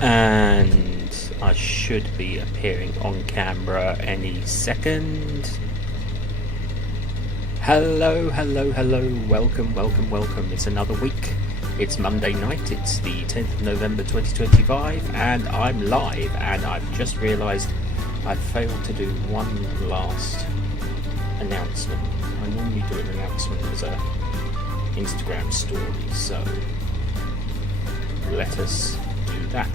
And I should be appearing on camera any second. Hello, welcome. It's another week. It's Monday night, it's the 10th of November 2025, and I'm live, and I've just realised I failed to do one last announcement. I normally do an announcement as a Instagram story, so let us do that.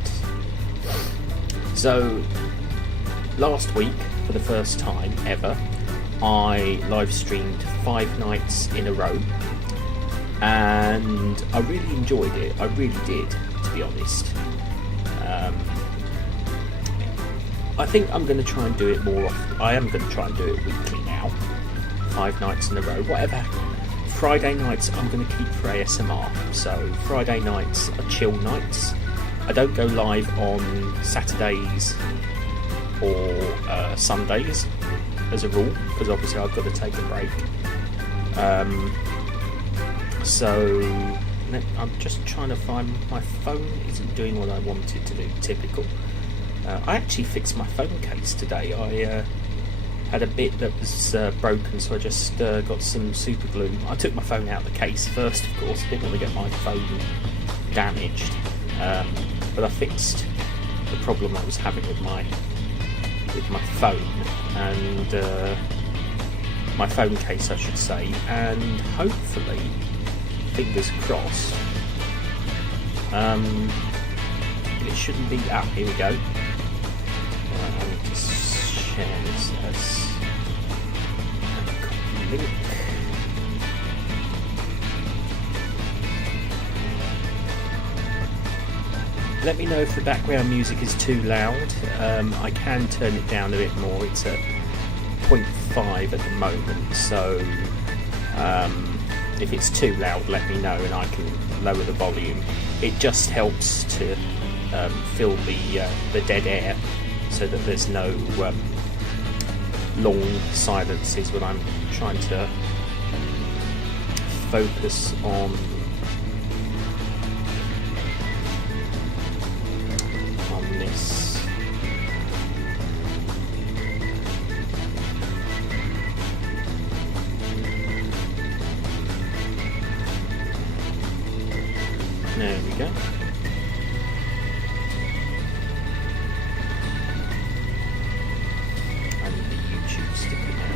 So, last week, for the first time ever, I live streamed 5 nights in a row, and I really enjoyed it. I really did, to be honest. I think I'm going to try and do it more often. I am going to try and do it weekly now, 5 nights in a row, whatever. Friday nights I'm going to keep for ASMR, so Friday nights are chill nights. I don't go live on Saturdays or Sundays as a rule, because obviously I've got to take a break. So I'm just trying to find, my phone isn't doing what I want it to do, typical. I actually fixed my phone case today. I had a bit that was broken, so I just got some super glue. I took my phone out of the case first, of course. I didn't want to get my phone damaged, but I fixed the problem I was having with my phone and my phone case, I should say, and hopefully, fingers crossed, it shouldn't be. Here we go. I need to share this as a copy link. Let me know if the background music is too loud. I can turn it down a bit more. It's at 0.5 at the moment, so if it's too loud, let me know and I can lower the volume. It just helps to fill the dead air, so that there's no long silences when I'm trying to focus on this. There we go. I need the YouTube sticker now.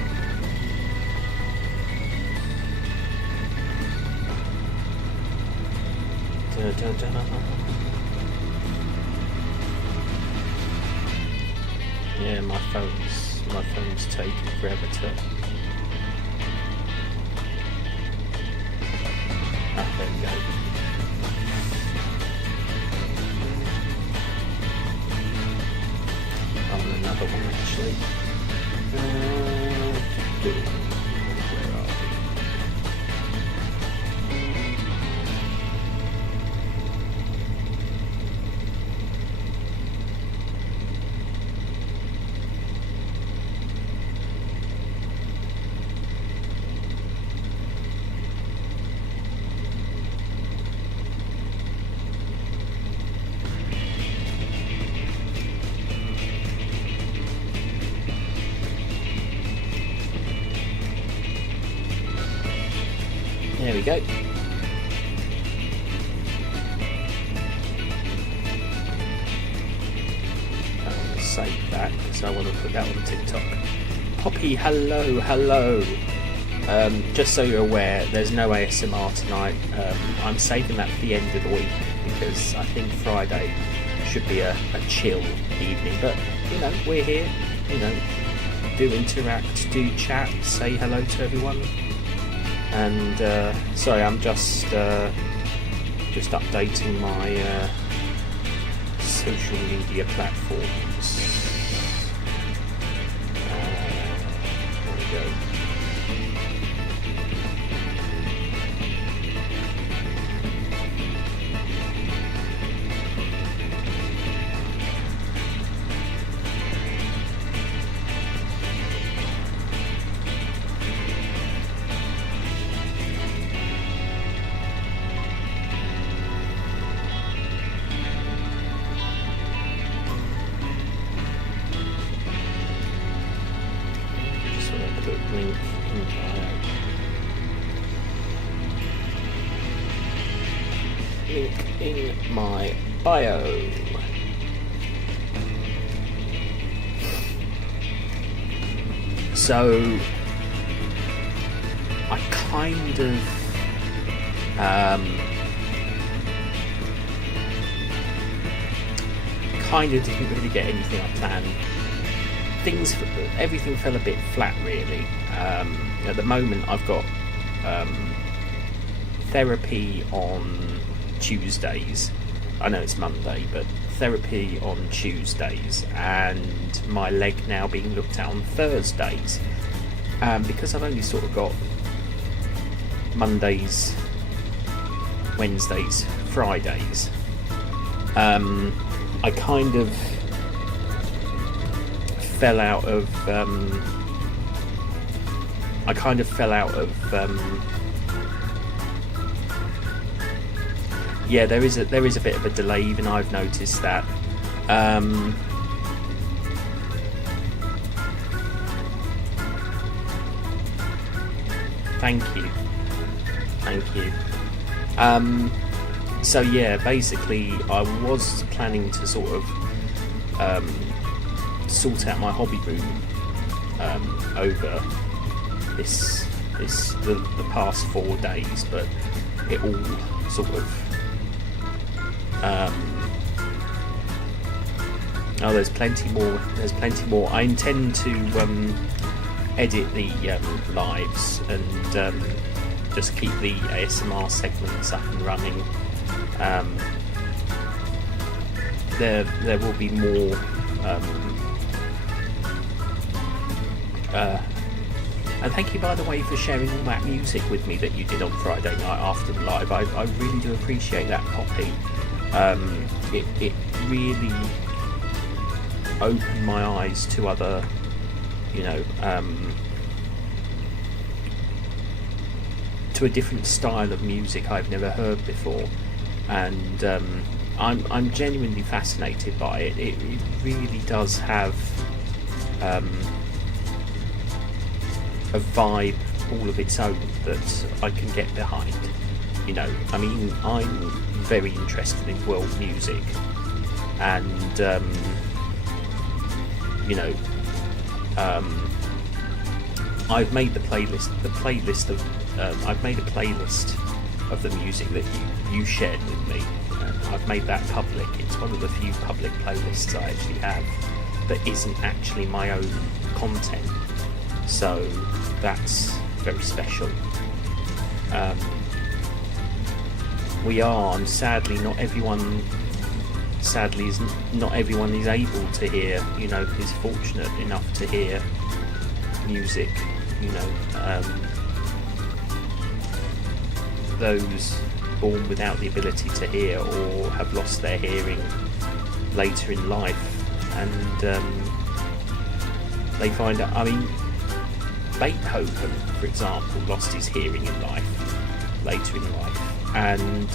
Yeah, my phone's taking forever to. There we go. Another one actually. Where are we? There we go. I'm going to save that because I want to put that on TikTok. Poppy, hello. Just so you're aware, there's no ASMR tonight. I'm saving that for the end of the week because I think Friday should be a chill evening. But, we're here, do interact, do chat, say hello to everyone. And sorry, I'm just updating my social media platforms. There we go. link in bio. Link in my bio. So I kind of didn't really get anything I planned. Everything fell a bit flat, really. At the moment, I've got therapy on Tuesdays. I know it's Monday, but therapy on Tuesdays, and my leg now being looked at on Thursdays. Because I've only sort of got Mondays, Wednesdays, Fridays, I kind of fell out of yeah, there is a bit of a delay. Even I've noticed that. Thank you. So yeah, basically I was planning to sort of sort out my hobby room over the past 4 days, but it all sort of there's plenty more. I intend to edit the lives and just keep the ASMR segments up and running. There will be more and thank you, by the way, for sharing all that music with me that you did on Friday night after the live. I really do appreciate that, Poppy. It really opened my eyes to other, to a different style of music I've never heard before, and I'm genuinely fascinated by it. It really does have a vibe all of its own that I can get behind. I mean, I'm very interested in world music, and I've made the playlist of I've made a playlist of the music that you shared with me, and I've made that public. It's one of the few public playlists I actually have that isn't actually my own content, so that's very special. Not everyone is able to hear, is fortunate enough to hear music, those born without the ability to hear or have lost their hearing later in life, and they find out, Beethoven, for example, lost his hearing in life, later in life, and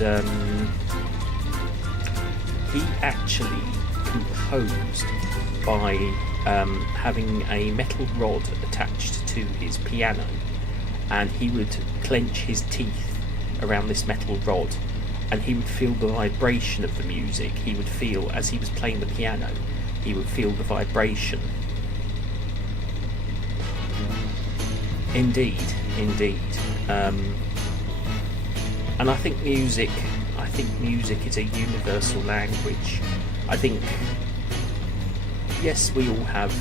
he actually composed by having a metal rod attached to his piano, and he would clench his teeth around this metal rod, and he would feel the vibration of the music. He would feel, as he was playing the piano, he would feel the vibration. Indeed. And I think music is a universal language. I think, yes, we all have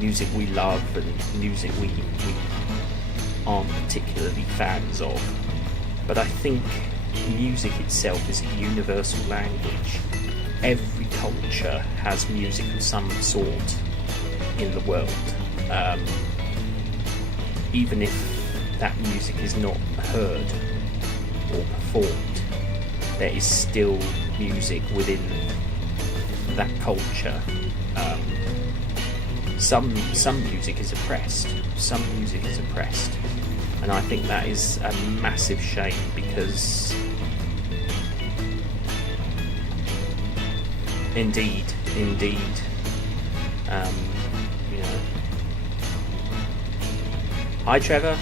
music we love and music we aren't particularly fans of, but I think music itself is a universal language. Every culture has music of some sort in the world. Even if that music is not heard or performed, there is still music within that culture. Some music is oppressed. And I think that is a massive shame, because indeed, Hi Trevor.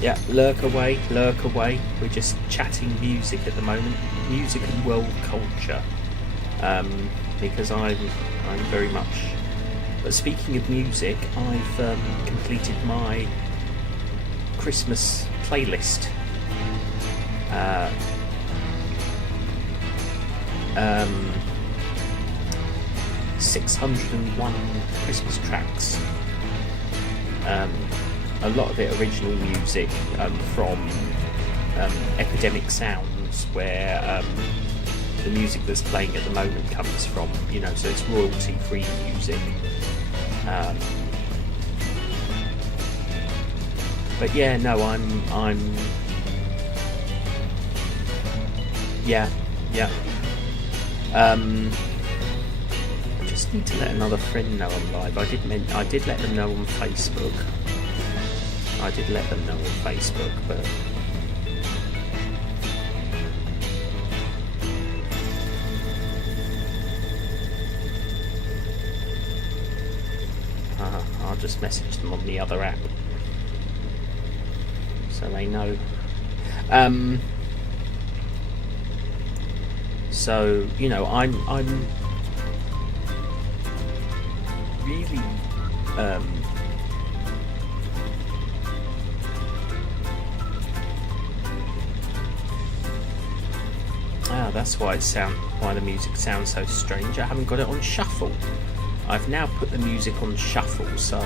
Yeah, lurk away. We're just chatting music at the moment, music and world culture, because I'm very much. But speaking of music, I've completed my Christmas playlist. 601 Christmas tracks. A lot of it original music from Epidemic Sounds, where the music that's playing at the moment comes from. So it's royalty-free music. But yeah, no, I'm. Yeah. I just need to let another friend know I'm live. I did let them know on Facebook. But I'll just message them on the other app so they know. So I'm really that's why the music sounds so strange. I haven't got it on shuffle. I've now put the music on shuffle, so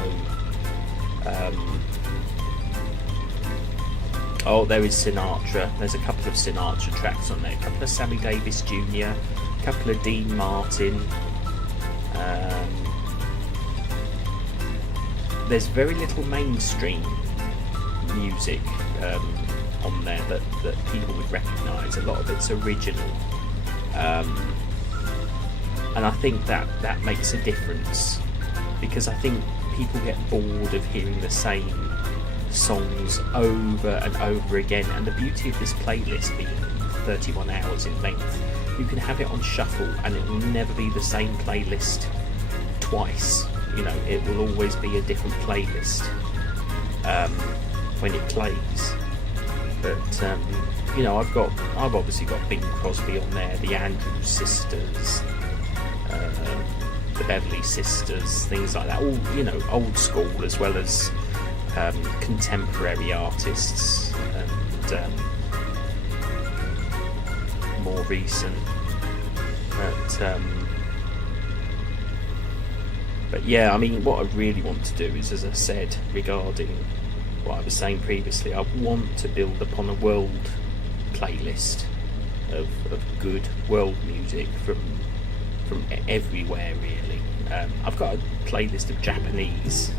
there is Sinatra. There's a couple of Sinatra tracks on there, a couple of Sammy Davis Jr., a couple of Dean Martin. There's very little mainstream music on there that people would recognise. A lot of it's original, and I think that makes a difference, because I think people get bored of hearing the same songs over and over again. And the beauty of this playlist being 31 hours in length, you can have it on shuffle and it will never be the same playlist twice. It will always be a different playlist when it plays. But I've obviously got Bing Crosby on there, the Andrews Sisters, the Beverly Sisters, things like that. All old school as well as contemporary artists and more recent. But yeah, I mean, what I really want to do is, as I said regarding what I was saying previously, I want to build upon a world playlist of good world music from everywhere, really. I've got a playlist of Japanese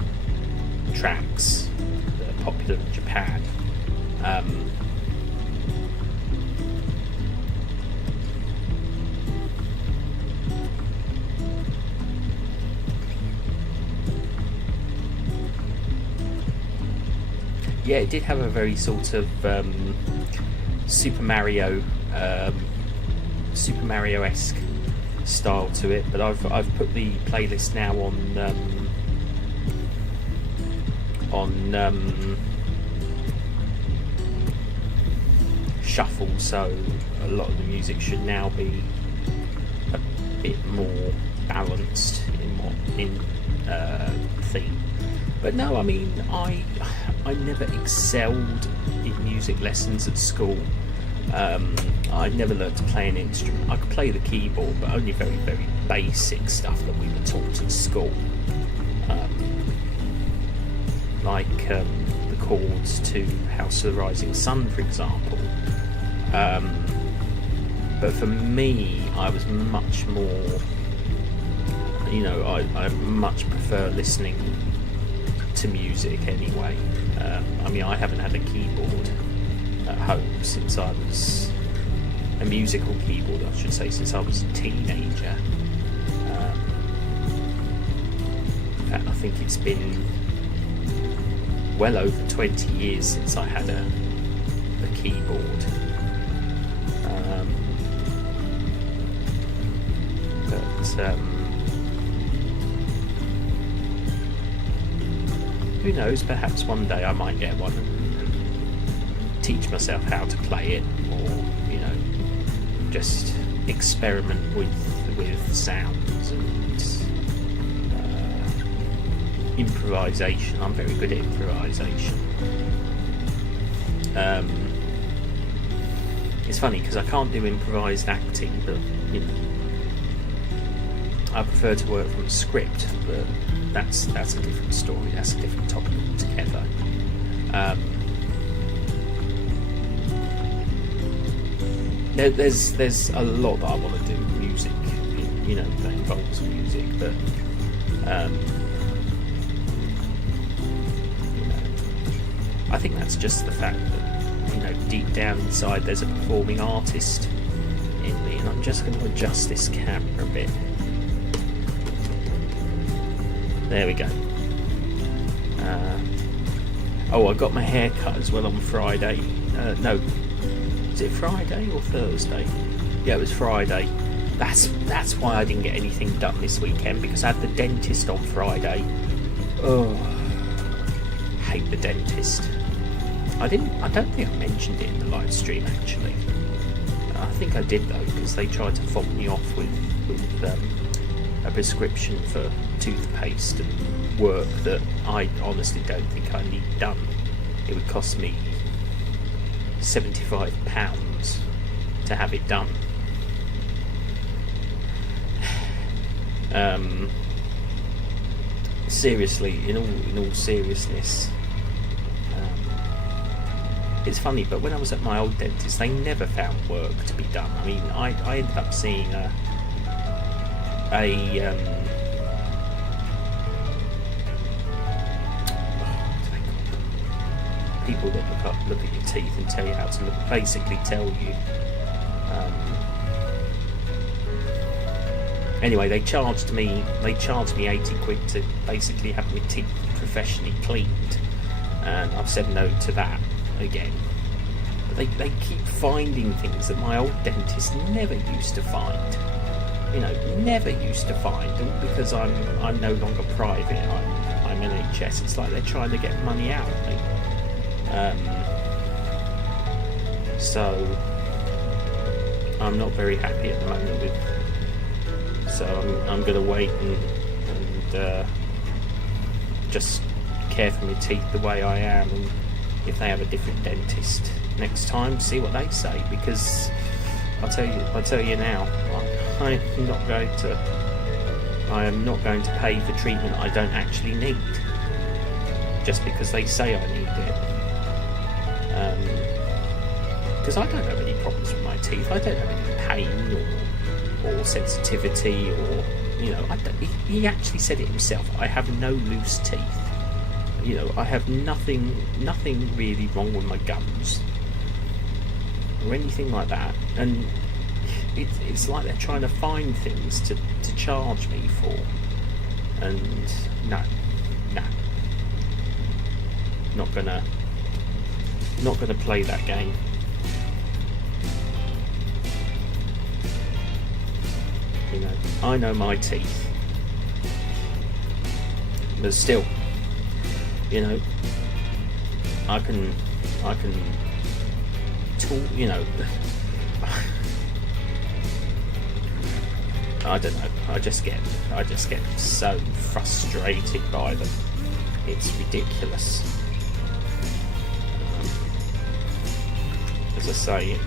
tracks that are popular in Japan. Yeah, it did have a very sort of Super Mario-esque style to it, but I've put the playlist now on shuffle, so a lot of the music should now be a bit more balanced in theme. But no, I mean, I never excelled in music lessons at school. I never learned to play an instrument. I could play the keyboard, but only very, very basic stuff that we were taught at school. Like the chords to House of the Rising Sun, for example. But for me, I was much more, I much prefer listening to music anyway. I mean, I haven't had a keyboard at home since I was a musical keyboard, I should say, since I was a teenager. In fact, I think it's been well over 20 years since I had a keyboard. who knows, perhaps one day I might get one and teach myself how to play it, or, you know, just experiment with sounds and improvisation. I'm very good at improvisation. It's funny because I can't do improvised acting, but, you know, I prefer to work from a script, but that's a different story. That's a different topic altogether. There's a lot that I want to do with music, you know, that involves music, but you know, I think that's just the fact that, you know, deep down inside there's a performing artist in me, and I'm just going to adjust this camera a bit. There we go. I got my hair cut as well on Friday. No, was it Friday or Thursday? Yeah, it was Friday. That's why I didn't get anything done this weekend, because I had the dentist on Friday. Oh, hate the dentist. I don't think I mentioned it in the live stream actually. I think I did though, because they tried to fob me off with a prescription for toothpaste and work that I honestly don't think I need done. It would cost me £75 to have it done. Seriously, in all seriousness, it's funny, but when I was at my old dentist, they never found work to be done. I mean, I ended up seeing people that look at your teeth and tell you how to look, basically tell you. Anyway, they charged me 80 quid to basically have my teeth professionally cleaned, and I've said no to that again. But they keep finding things that my old dentist never used to find. You know, never used to find, and because I'm no longer private, I'm NHS. It's like they're trying to get money out of me. So I'm not very happy at the moment with. So I'm going to wait and just care for my teeth the way I am, and if they have a different dentist next time, see what they say, because I'll tell you now, I am not going to pay for treatment I don't actually need just because they say I need it. Because I don't have any problems with my teeth. I don't have any pain or sensitivity, or, you know, he actually said it himself. I have no loose teeth. You know, I have nothing really wrong with my gums or anything like that. And it's like they're trying to find things to charge me for. And no, not gonna play that game. You know, I know my teeth, but still, you know, I can talk, you know. I don't know, I just get so frustrated by them. It's ridiculous. As I say,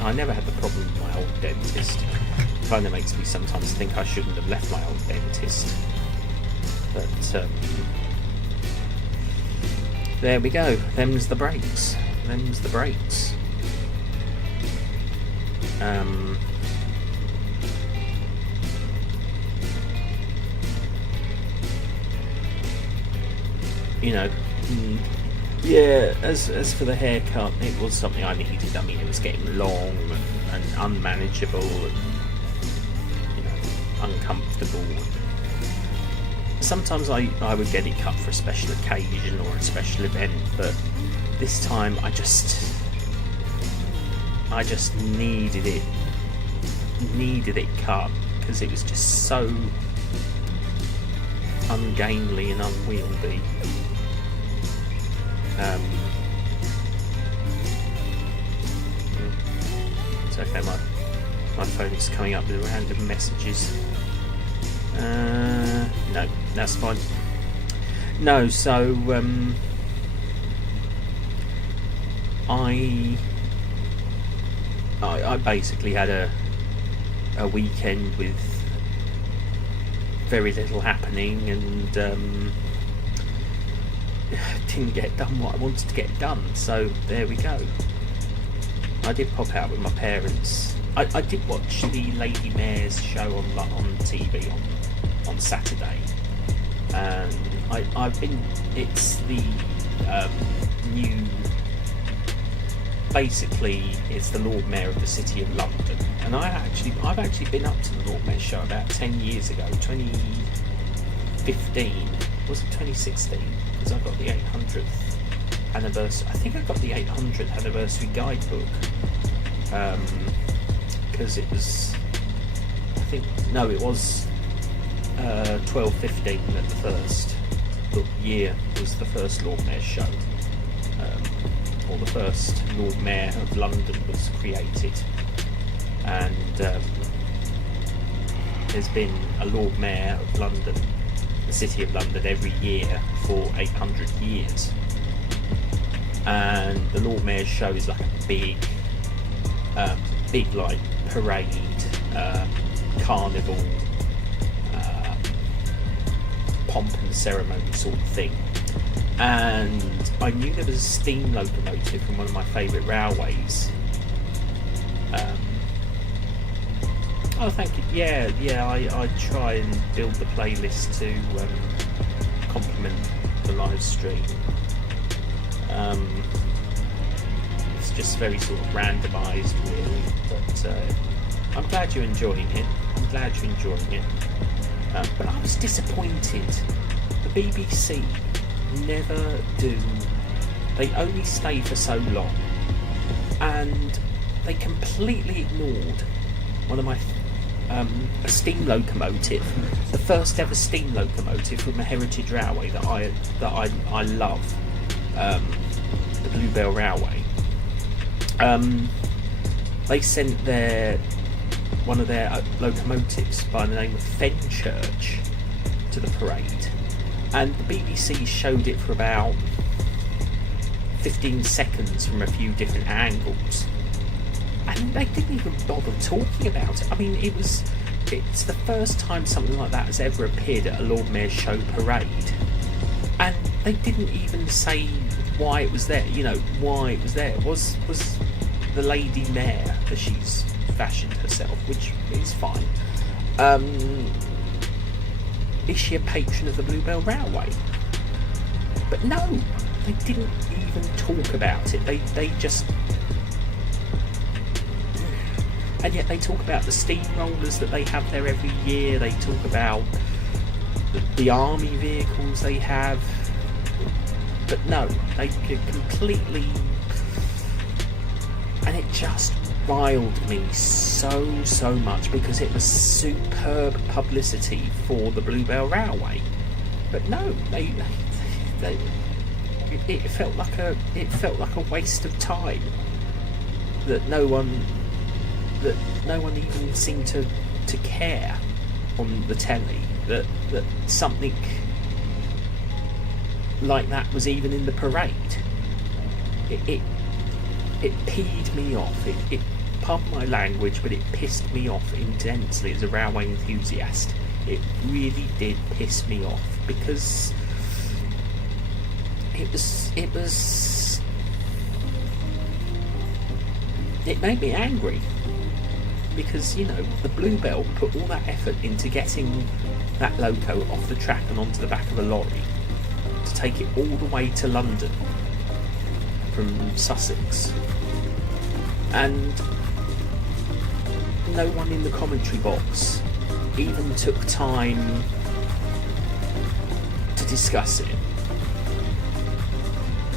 I never had the problem with my old dentist. It kind of makes me sometimes think I shouldn't have left my old dentist. But there we go. Them's the breaks. You know, yeah, as for the haircut, it was something I needed. I mean, it was getting long and unmanageable and, you know, uncomfortable. Sometimes I would get it cut for a special occasion or a special event, but this time I just needed it cut because it was just so ungainly and unwieldy. Um, it's okay, my phone is coming up with random messages. No, that's fine. No, so I basically had a weekend with very little happening, and didn't get done what I wanted to get done. So there we go. I did pop out with my parents. I did watch the Lady Mayor's show on TV on Saturday, and I've been. It's the new. Basically, it's the Lord Mayor of the City of London, and I've actually been up to the Lord Mayor's show about 10 years ago, 2015. Was it 2016? Because I got the 800th anniversary. I think I got the 800th anniversary guidebook. Because it was, it was 12-15 that the first year was the first Lord Mayor's show, or the first Lord Mayor of London was created, and there's been a Lord Mayor of London, the City of London, every year for 800 years, and the Lord Mayor's show is like a big like parade, carnival, pomp and ceremony sort of thing. And I knew there was a steam locomotive from one of my favourite railways. Oh, thank you. Yeah, I try and build the playlist to complement the live stream. It's just very sort of randomised, really, but I'm glad you're enjoying it. But I was disappointed. The BBC never do. They only stay for so long, and they completely ignored one of my a steam locomotive, the first ever steam locomotive from a heritage railway that I love, the Bluebell Railway. They sent one of their locomotives by the name of Fenchurch to the parade, and the BBC showed it for about 15 seconds from a few different angles, and they didn't even bother talking about it. I mean, it's the first time something like that has ever appeared at a Lord Mayor's show parade, and they didn't even say why it was there. Why it was there was the Lady Mayor, as she's fashioned herself, which is fine. Is she a patron of the Bluebell Railway? But no, they didn't even talk about it. They just... And yet they talk about the steamrollers that they have there every year. They talk about the army vehicles they have. But no, they completely... And it just riled me so much, because it was superb publicity for the Bluebell Railway. But no, it felt like a waste of time. That no one even seemed to care on the telly that something like that was even in the parade. It peed me off. It pardon my language, but it pissed me off intensely as a railway enthusiast. It really did piss me off, because it made me angry, because the Bluebell put all that effort into getting that loco off the track and onto the back of a lorry to take it all the way to London from Sussex, and no one in the commentary box even took time to discuss it.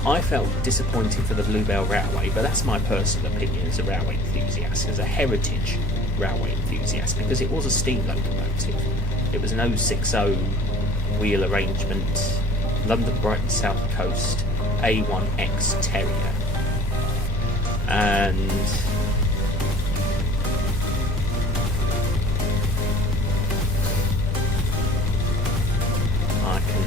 I felt disappointed for the Bluebell Railway, but that's my personal opinion as a railway enthusiast, as a heritage railway enthusiast, because it was a steam locomotive. It was an 060 wheel arrangement, London, Brighton, South Coast, A1X Terrier, and I can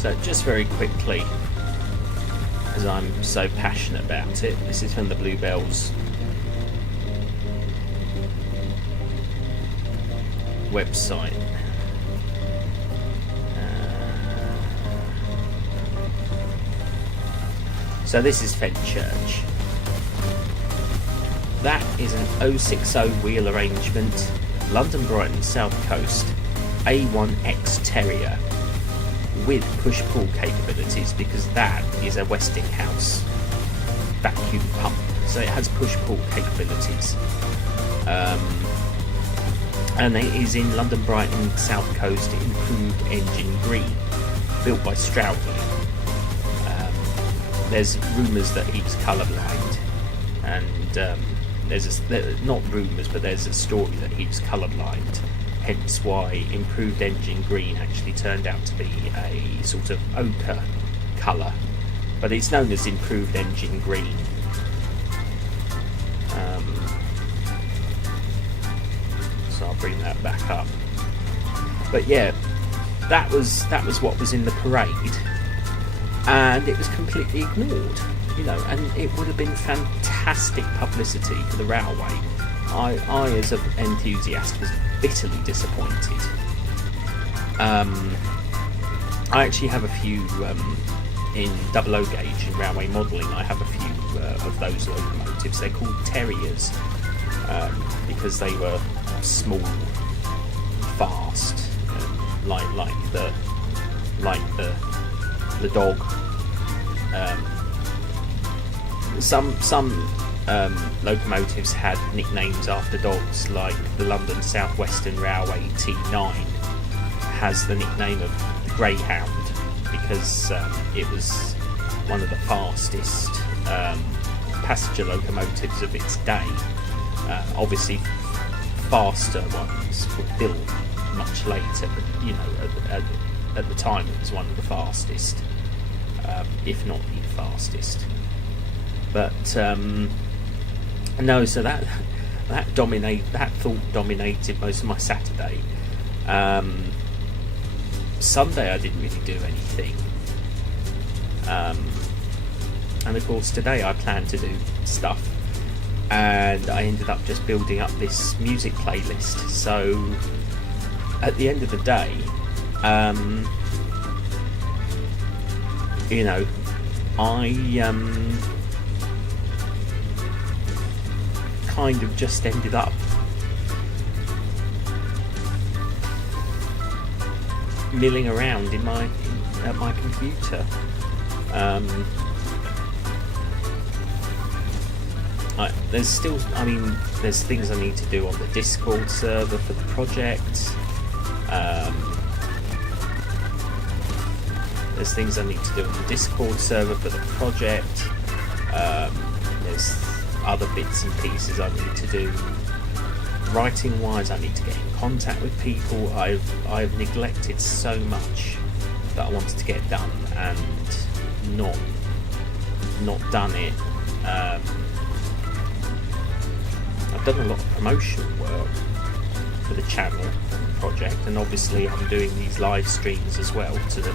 So just very quickly, because I'm so passionate about it, this is from the Bluebells website. So this is Fenchurch. That is an 060 wheel arrangement, London Brighton South Coast, A1X Terrier, with push-pull capabilities, because that is a Westinghouse vacuum pump, so it has push-pull capabilities, and it is in London Brighton South Coast improved engine green, built by Stroudley. There's rumours that he's colourblind, and there's not rumours, but there's a story that he's colourblind, hence why improved engine green actually turned out to be a sort of ochre colour, but it's known as improved engine green. So I'll bring that back up. But yeah, that was what was in the parade, and it was completely ignored, you know, and it would have been fantastic publicity for the railway. I as an enthusiast was bitterly disappointed. I actually have a few in double O gauge in railway modelling. I have a few of those locomotives. They're called Terriers because they were small, fast, like the dog. Some locomotives had nicknames after dogs, like the London South Western Railway T9 has the nickname of the Greyhound, because it was one of the fastest passenger locomotives of its day. Obviously faster ones were built much later, but you know, at the time it was one of the fastest, if not the fastest. But no, so that thought dominated most of my Saturday. Sunday I didn't really do anything, and of course today I planned to do stuff, and I ended up just building up this music playlist. So at the end of the day, you know, I kind of just ended up milling around at my computer. There's things I need to do on the Discord server for the project. There's things I need to do on the Discord server for the project. There's other bits and pieces I need to do. Writing wise, I need to get in contact with people. I've neglected so much that I wanted to get done and not done it. I've done a lot of promotional work for the channel and the project, and obviously I'm doing these live streams as well to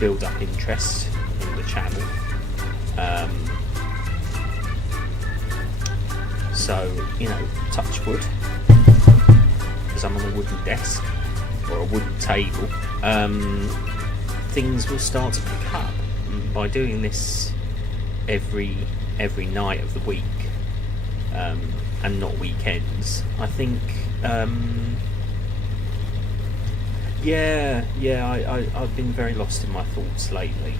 build up interest in the channel. So, you know, touch wood, because I'm on a wooden desk. or a wooden table, things will start to pick up. By doing this every night of the week, and not weekends, I think, I've been very lost in my thoughts lately,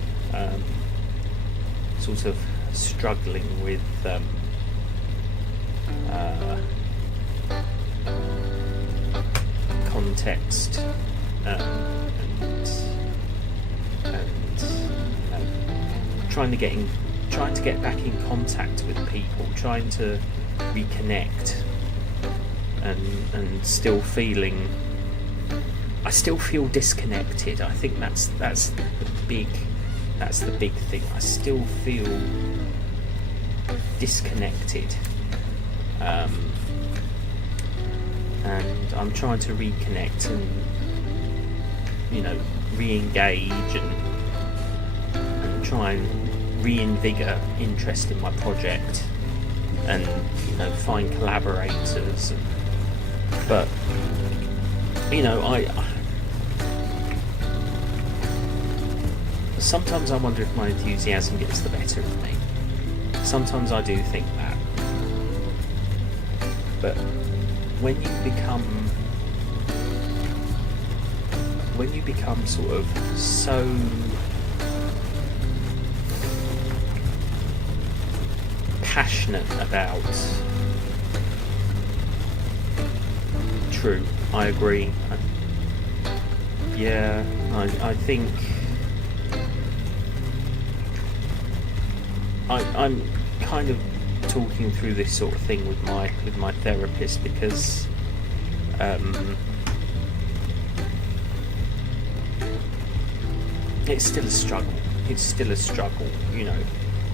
sort of struggling with context, and trying to get back in contact with people, trying to reconnect, and I still feel disconnected. I think that's the big thing. I still feel disconnected, and I'm trying to reconnect and re-engage and try and reinvigor interest in my project, and find collaborators. But I sometimes I wonder if my enthusiasm gets the better of me. Sometimes I do think that. But when you become sort of so passionate about, true, I agree. I think I'm kind of talking through this sort of thing with my therapist, because it's still a struggle.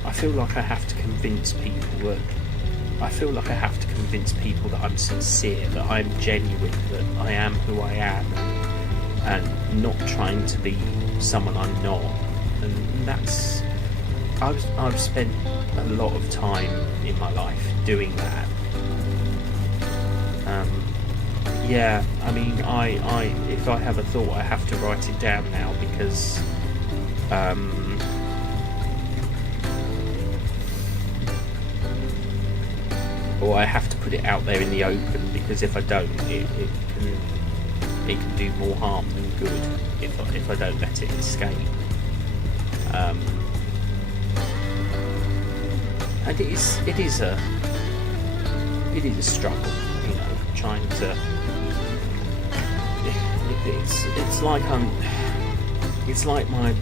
I feel like I have to convince people that I'm sincere, that I'm genuine, that I am who I am, and not trying to be someone I'm not. And that's, I've spent a lot of time in my life doing that. If I have a thought, I have to write it down now, because or I have to put it out there in the open, because if I don't, it can do more harm than good if I don't let it escape. And it is a struggle, trying to. It's like my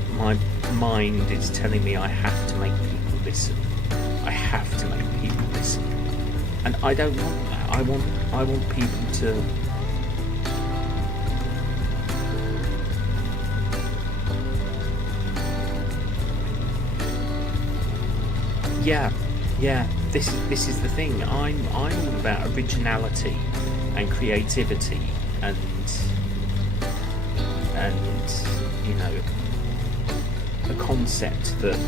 mind is telling me I have to make people listen. I have to make people listen. And I don't want that. I want people to this is the thing. I'm all about originality and creativity, and a concept that,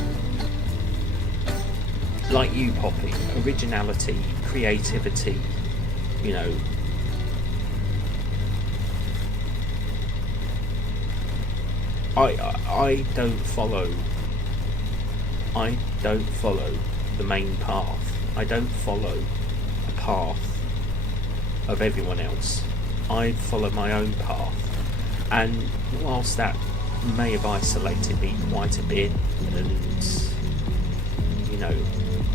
like you, Poppy, originality, creativity, I don't follow the main path. I don't follow a path of everyone else. I follow my own path, and whilst that may have isolated me quite a bit, and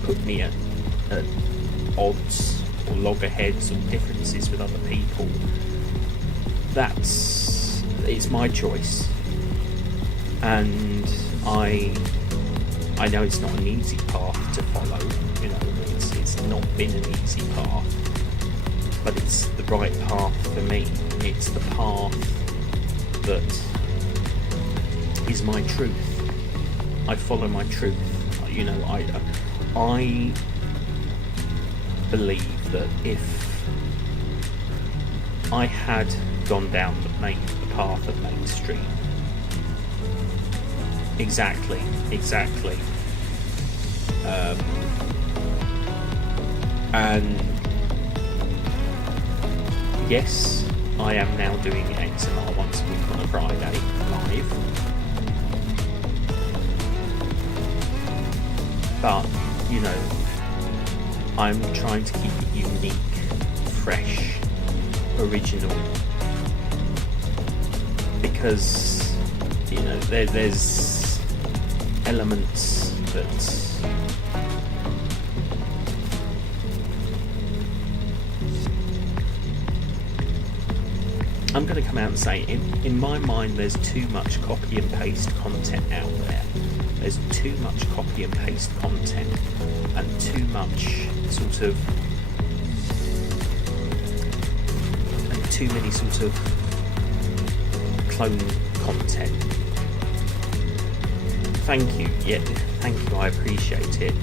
put me at odds or loggerheads or differences with other people, it's my choice. And I know it's not an easy path to follow, it's not been an easy path, but it's the right path for me. It's the path that is my truth. I follow my truth. I believe that if I had gone down the path of mainstream, exactly. And yes, I am now doing XMR once a week on a Friday live. But, you know, I'm trying to keep it unique, fresh, original. Because, you know, there's elements that I'm going to come out and say, in my mind, there's too much copy and paste content out there. There's too much copy and paste content, and too much sort of, and too many sort of clone content. Thank you, yeah, thank you, I appreciate it.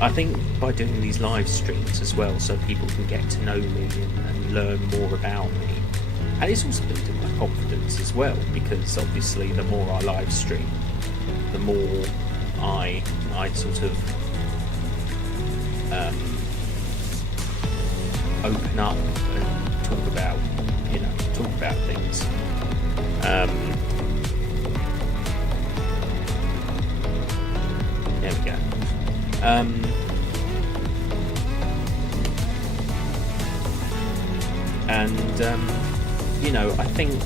I think by doing these live streams as well, so people can get to know me and learn more about me, and it's also building my confidence as well, because obviously the more I live stream, the more I sort of open up and talk about things. There we go. You know, I think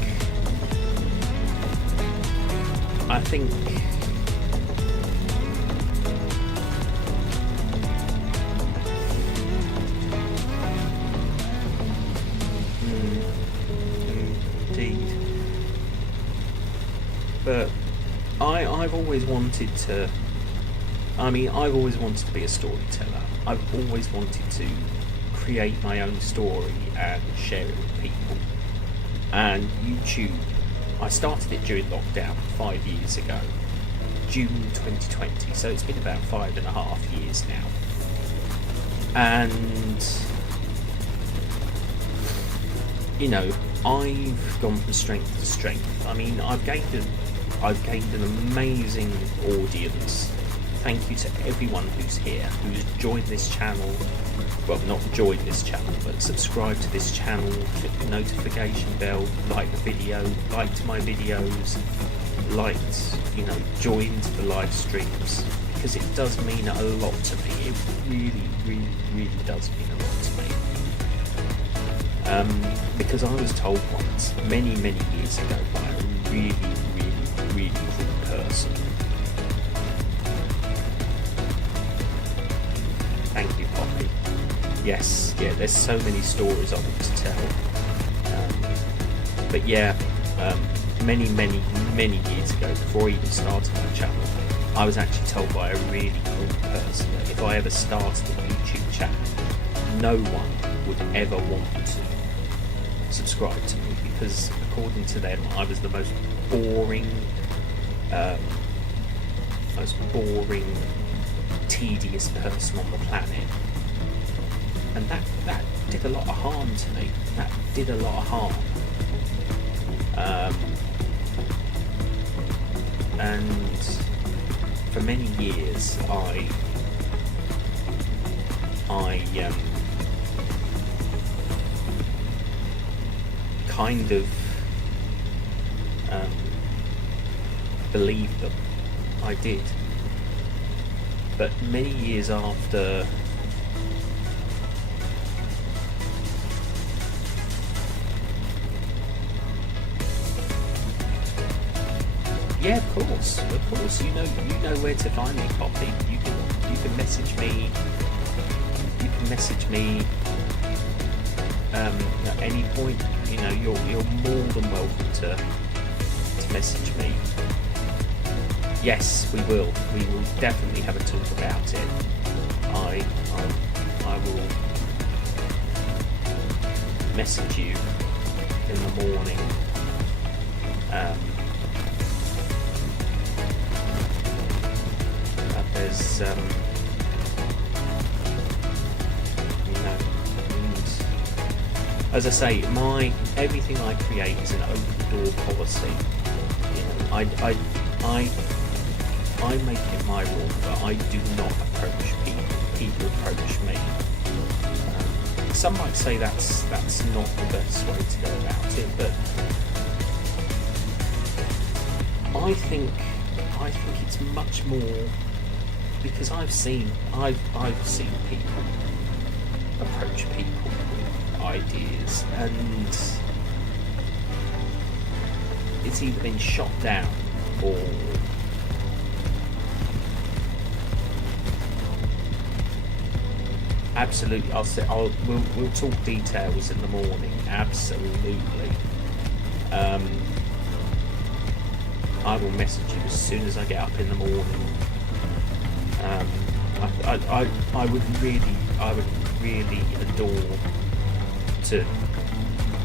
indeed, but I've always wanted to. I've always wanted to be a storyteller. I've always wanted to create my own story and share it with people. And YouTube, I started it during lockdown 5 years ago, June 2020, so it's been about 5.5 years now. And, you know, I've gone from strength to strength. I've gained an amazing audience. Thank you to everyone who's here, who's joined this channel. Well, not joined this channel, but subscribe to this channel, click the notification bell, like the video, liked my videos, joined the live streams, because it does mean a lot to me. It really, really, really does mean a lot to me. Because I was told once, many, many years ago, by a really, really, really cool person. Thank you, Poppy. Yes, yeah, there's so many stories I want to tell. But yeah, many, many, many years ago, before I even started my channel, I was actually told by a really cool person that if I ever started a YouTube channel, no one would ever want to subscribe to me, because according to them, I was the most boring, tedious person on the planet. And that did a lot of harm to me. That did a lot of harm. And for many years, I kind of believed them. I did. But many years after yeah, of course, you know where to find me, Poppy. You can message me. You can message me at any point. You know, you're more than welcome to message me. Yes, we will. We will definitely have a talk about it. I will message you in the morning. There's as I say, everything I create is an open door policy. You know, I make it my rule that I do not approach people. People approach me. some might say that's not the best way to go about it, but I think it's much more, because I've seen people approach people with ideas, and it's either been shot down or absolutely. We'll talk details in the morning. Absolutely. I will message you as soon as I get up in the morning. I would really adore to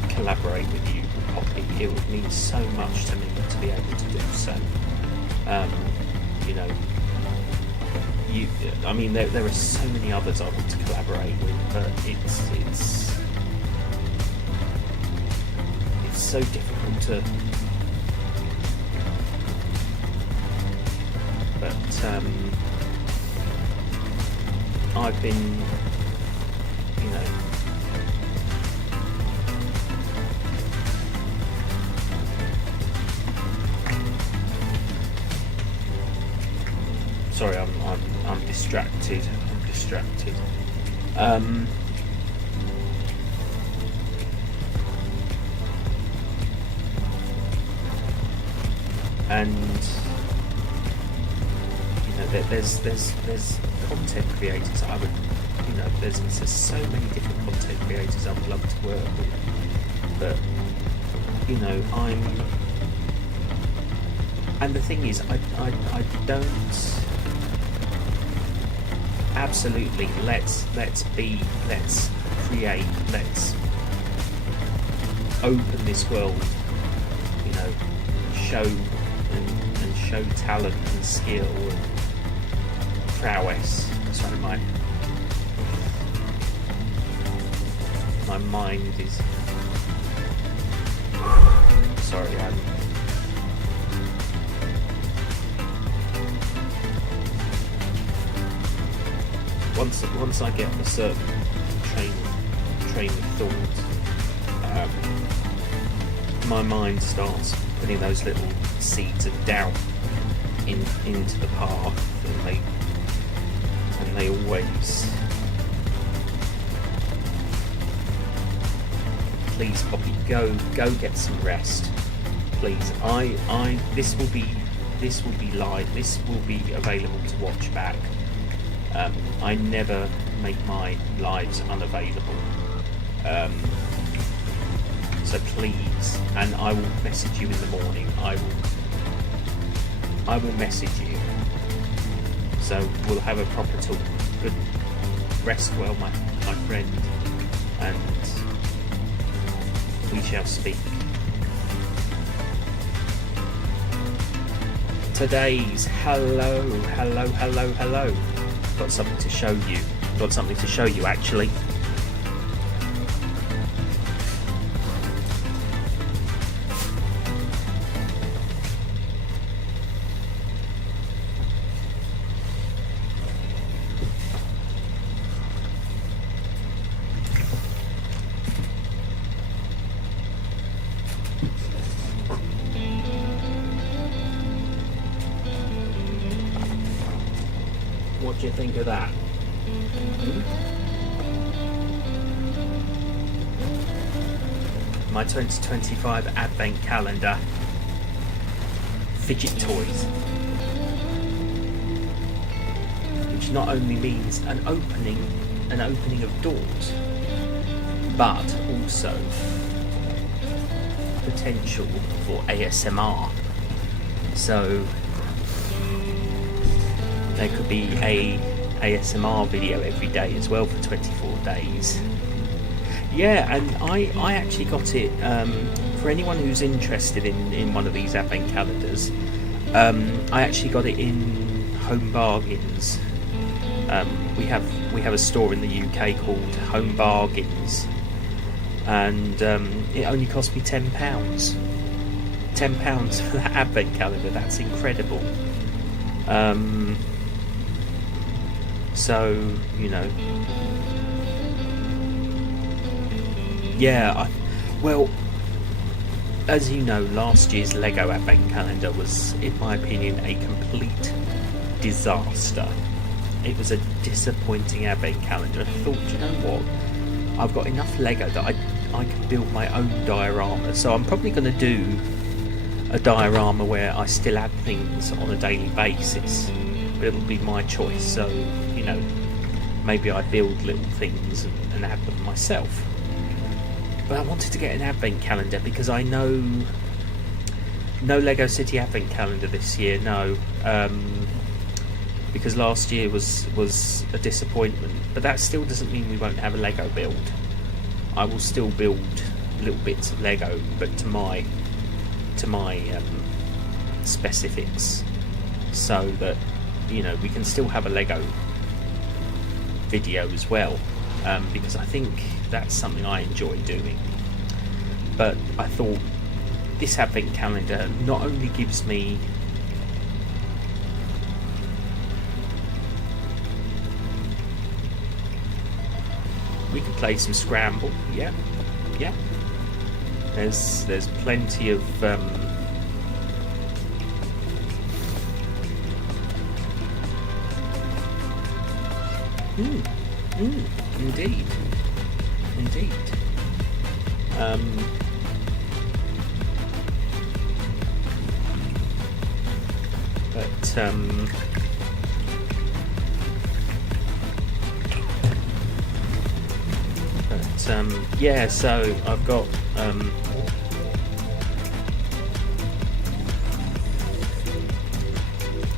collaborate with you, Poppy. It would mean so much to me to be able to do so. You know, I mean, there are so many others I want to collaborate with, but it's so difficult to. But I've been, you know, sorry, I'm distracted. And you know, there's content creators I would, you know, there's so many different content creators I would love to work with, but you know, and the thing is, I don't. Absolutely, let's create, let's open this world, you know, show and show talent and skill and prowess. Sorry, my mind is. Sorry, Once I get a certain train of thought, my mind starts putting those little seeds of doubt into the path, and they always. Please, Poppy, go get some rest. Please, this will be live. This will be available to watch back. I never make my lives unavailable. So please, and I will message you in the morning. I will message you. So we'll have a proper talk. Good rest well, my friend, and we shall speak. Today's hello. Got something to show you. Actually. What do you think of that? My 2025 Advent Calendar. Fidget toys. Which not only means an opening of doors, but also potential for ASMR. So there could be a ASMR video every day as well for 24 days. Yeah, and I actually got it for anyone who's interested in one of these Advent calendars. I actually got it in Home Bargains. We have a store in the UK called Home Bargains, and it only cost me £10. £10 for that Advent calendar. That's incredible. So, you know, Yeah, well, as you know, last year's Lego Advent Calendar was, in my opinion, a complete disaster. It was a disappointing Advent Calendar. I thought, you know what? I've got enough Lego that I can build my own diorama. So I'm probably going to do a diorama where I still add things on a daily basis. But it'll be my choice. So, you know, maybe I build little things and add them myself. But I wanted to get an Advent Calendar because I know no Lego City Advent Calendar this year. No, because last year was a disappointment. But that still doesn't mean we won't have a Lego build. I will still build little bits of Lego, but to my specifics, so that, you know, we can still have a Lego video as well, because I think that's something I enjoy doing. But I thought this Advent Calendar not only gives me we could play some Scramble, yeah. There's plenty of indeed. Yeah, so I've got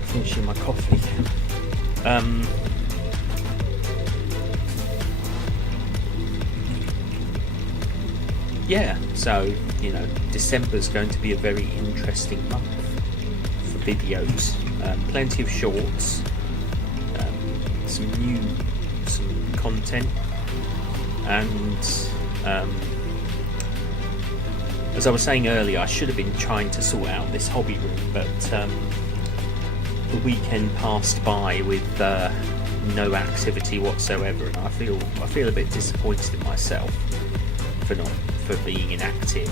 finishing my coffee. Yeah, so, you know, December's going to be a very interesting month for videos. Plenty of shorts, some content, and as I was saying earlier, I should have been trying to sort out this hobby room, but the weekend passed by with no activity whatsoever, and I feel a bit disappointed in myself for being inactive.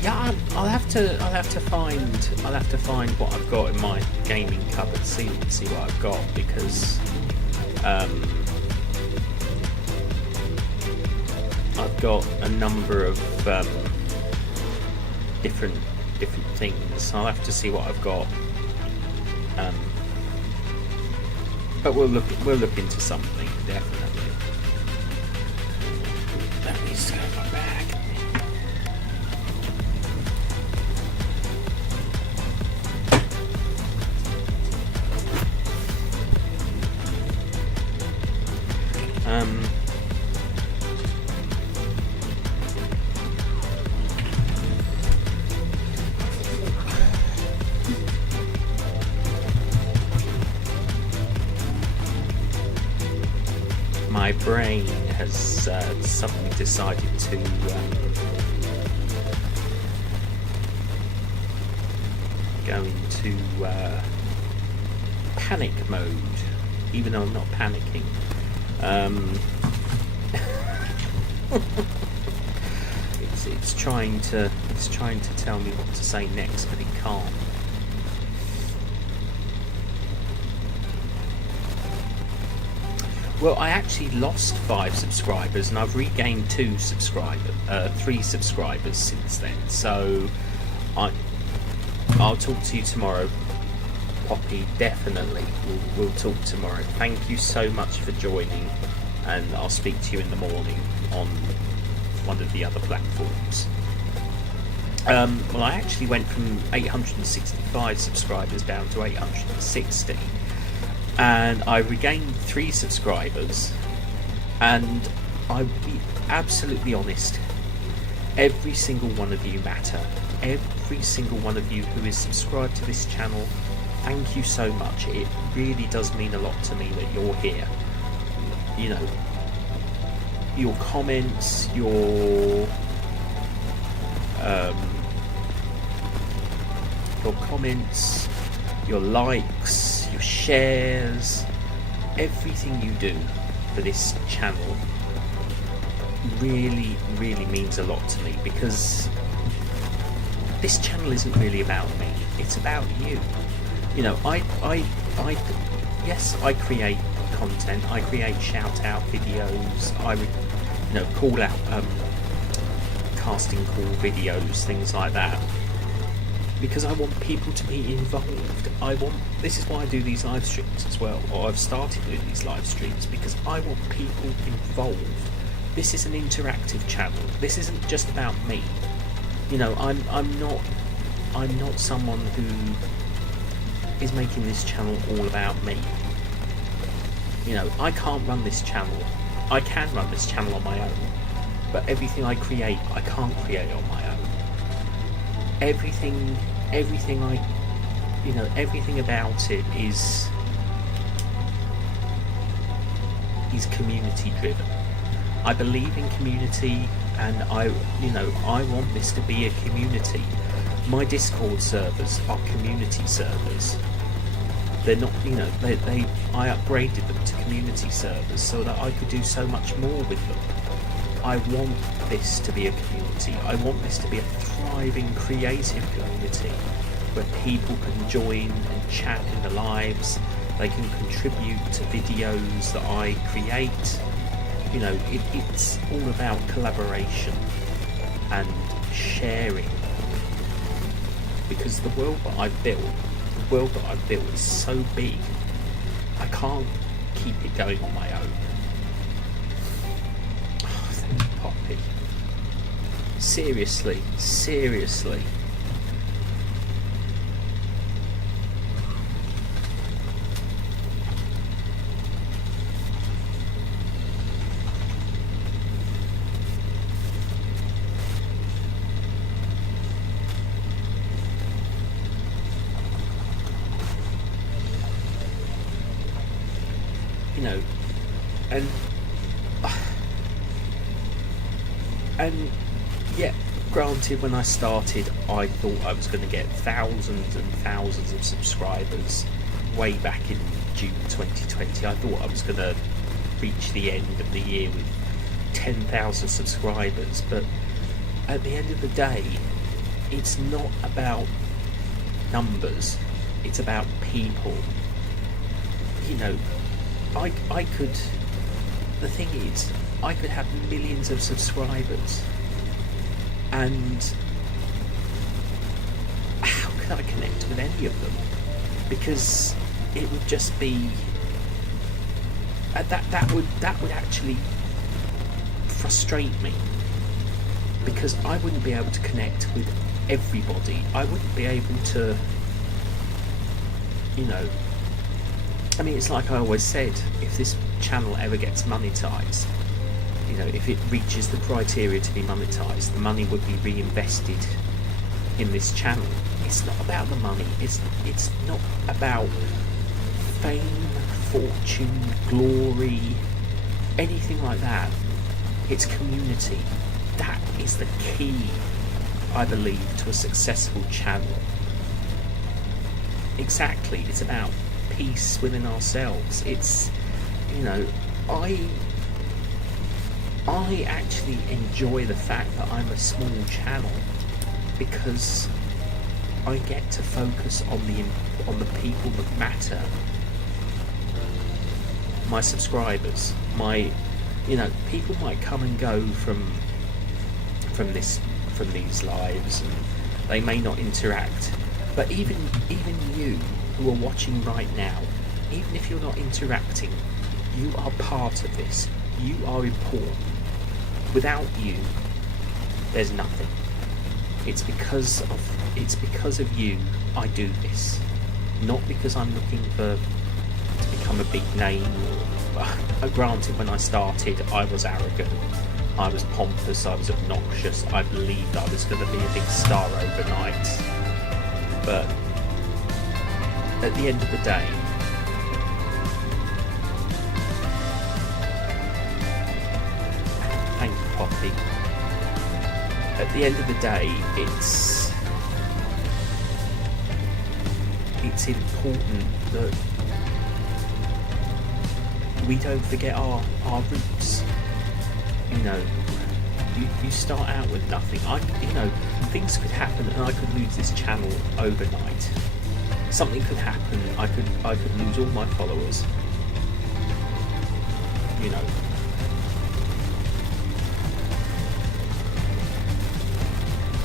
Yeah, I'll have to find what I've got in my gaming cupboard. See what I've got, because I've got a number of different things. I'll have to see what I've got. But we'll look into something, definitely. Let me just go my bag. My brain has suddenly decided to go into panic mode, even though I'm not panicking. It's trying to tell me what to say next, but it can't. Well, I actually lost 5 subscribers, and I've regained 3 subscribers since then. So I'll talk to you tomorrow, Poppy. Definitely, we'll talk tomorrow. Thank you so much for joining, and I'll speak to you in the morning on one of the other platforms. Well, I actually went from 865 subscribers down to 860. And I regained 3 subscribers, and I'll be absolutely honest, every single one of you matter. Every single one of you who is subscribed to this channel, thank you so much. It really does mean a lot to me that you're here. You know, your comments, your your comments, your likes, your shares, everything you do for this channel really, really means a lot to me, because this channel isn't really about me, it's about you. You know, yes, I create content, I create shout out videos, I call out casting call videos, things like that, because I want people to be involved. This is why I do these live streams as well, or I've started doing these live streams, because I want people involved. This is an interactive channel. This isn't just about me. You know, I'm not someone who is making this channel all about me. You know, I can't run this channel. I can run this channel on my own, but everything I create, I can't create on my own. Everything about it is community driven. I believe in community, and I want this to be a community. My Discord servers are community servers. They're not, I upgraded them to community servers so that I could do so much more with them. I want this to be a community. I want this to be a thriving, creative community where people can join and chat in the lives. They can contribute to videos that I create. You know, it's all about collaboration and sharing. Because the world that I've built is so big, I can't keep it going on my own. Oh, thank you, Poppy. Seriously. You know, and yeah, granted, when I started, I thought I was going to get thousands and thousands of subscribers way back in June 2020. I thought I was going to reach the end of the year with 10,000 subscribers, but at the end of the day, it's not about numbers, it's about people. You know, the thing is, I could have millions of subscribers, and how could I connect with any of them? Because it would just be that would actually frustrate me, because I wouldn't be able to connect with everybody. I wouldn't be able to, I mean, it's like I always said, if this channel ever gets monetized, if it reaches the criteria to be monetized, the money would be reinvested in this channel. It's not about the money. It's not about fame, fortune, glory, anything like that. It's community. That is the key, I believe, to a successful channel. Exactly. It's about peace within ourselves. It's, I actually enjoy the fact that I'm a small channel, because I get to focus on the people that matter. My subscribers, people might come and go from these lives, and they may not interact. But even you who are watching right now, even if you're not interacting, you are part of this. You are important. Without you, there's nothing. It's because of you I do this, not because I'm looking to become a big name. Granted, when I started, I was arrogant, I was pompous, I was obnoxious. I believed I was going to be a big star overnight. But at the end of the day, thank you, Poppy. At the end of the day, it's important that we don't forget our roots. You know, you start out with nothing. Things could happen and I could lose this channel overnight. Something could happen. I could lose all my followers. You know.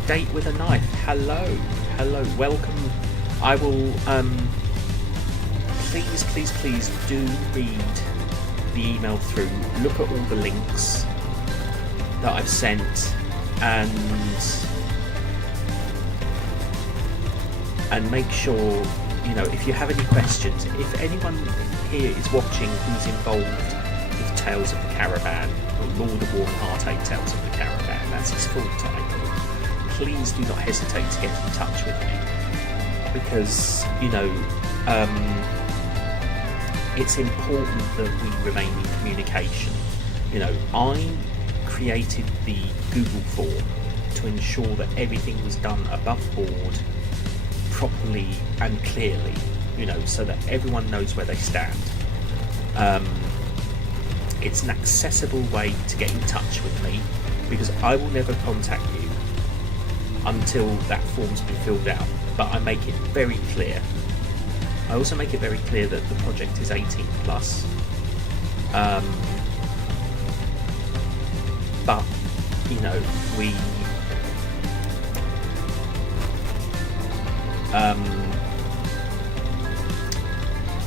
Date with a knife. Hello, welcome. I will please do read the email through, look at all the links that I've sent, and make sure, you know, if you have any questions, if anyone here is watching who's involved with Tales of the Caravan, or Lord of War and Heartache Tales of the Caravan, that's his full title, please do not hesitate to get in touch with me, because, you know, it's important that we remain in communication. You know, I created the Google form to ensure that everything was done above board, properly and clearly, you know, so that everyone knows where they stand. It's an accessible way to get in touch with me, because I will never contact you until that form's been filled out, but I make it very clear. I also make it very clear that the project is 18 plus. But, you know, we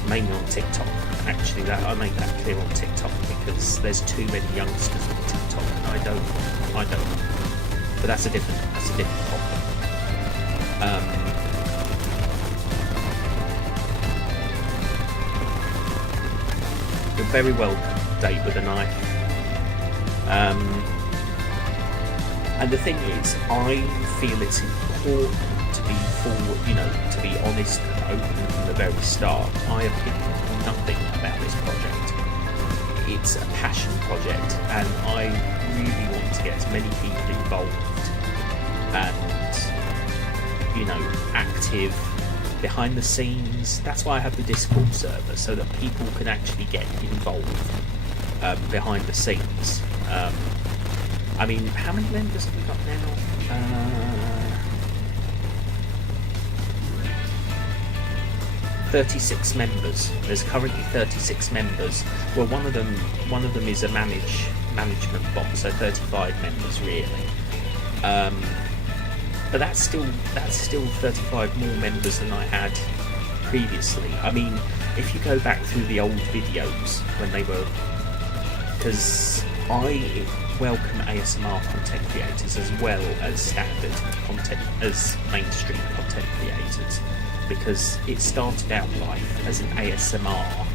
mainly on TikTok. Actually, that I make that clear on TikTok, because there's too many youngsters on TikTok, and I don't. But that's a different problem. You're very welcome, Date with a Knife. And the thing is, I feel it's important to be forward, you know, to be honest and open from the very start. I have hidden nothing about this project. It's a passion project, and I really want to get as many people involved and, you know, active behind the scenes. That's why I have the Discord server, so that people can actually get involved behind the scenes. I mean, how many members have we got now? 36 members. There's currently 36 members. Well, one of them is a management bot, so 35 members really. But that's still 35 more members than I had previously. I mean, if you go back through the old videos when they were, because I welcome ASMR content creators as well as standard content, as mainstream content creators, because it started out life as an ASMR.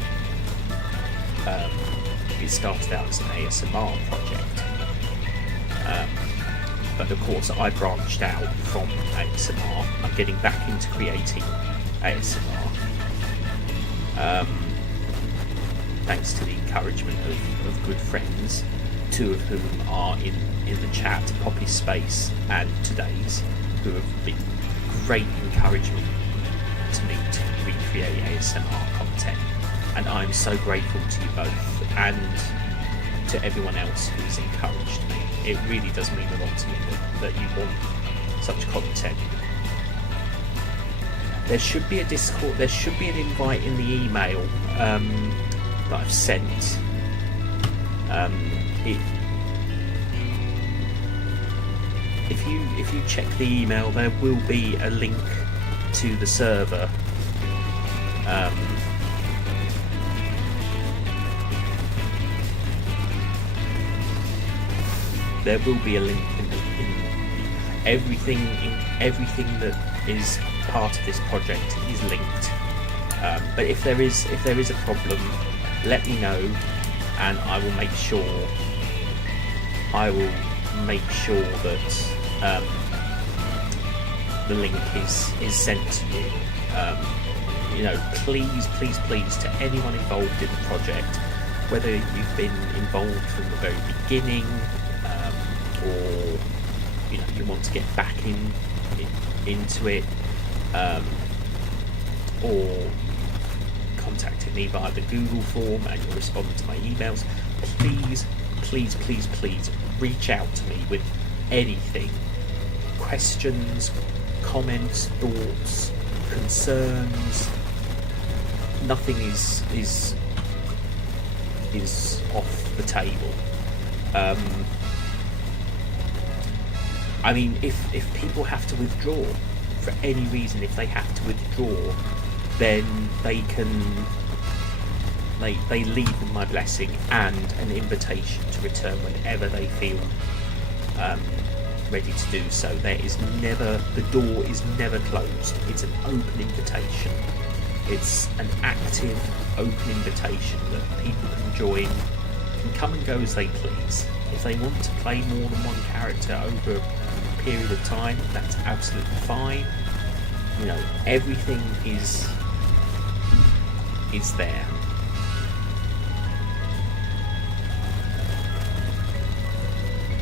It started out as an ASMR project. But of course I branched out from ASMR. I'm getting back into creating ASMR, thanks to the encouragement of good friends, two of whom are in the chat, Poppy Space and Today's, who have been great encouragement to me to recreate ASMR content, and I'm so grateful to you both and to everyone else who's encouraged me. It really does mean a lot to me that you want such content. There should be a Discord, there should be an invite in the email that I've sent. If you check the email, there will be a link to the server. There will be a link in everything that is part of this project is linked. But if there is a problem, let me know, and I will make sure that the link is sent to you. You know, please, to anyone involved in the project, whether you've been involved from the very beginning, or you know you want to get back into it, or contacting me via the Google form, and you're responding to my emails, please, please, please, please reach out to me with anything, questions, comments, thoughts, concerns. Nothing is off the table. I mean, if people have to withdraw for any reason, if they have to withdraw, then they leave with my blessing and an invitation to return whenever they feel ready to do so. The door is never closed. It's an open invitation. It's an active, open invitation that people can join, can come and go as they please. If they want to play more than one character over a period of time, that's absolutely fine. You know, everything is there.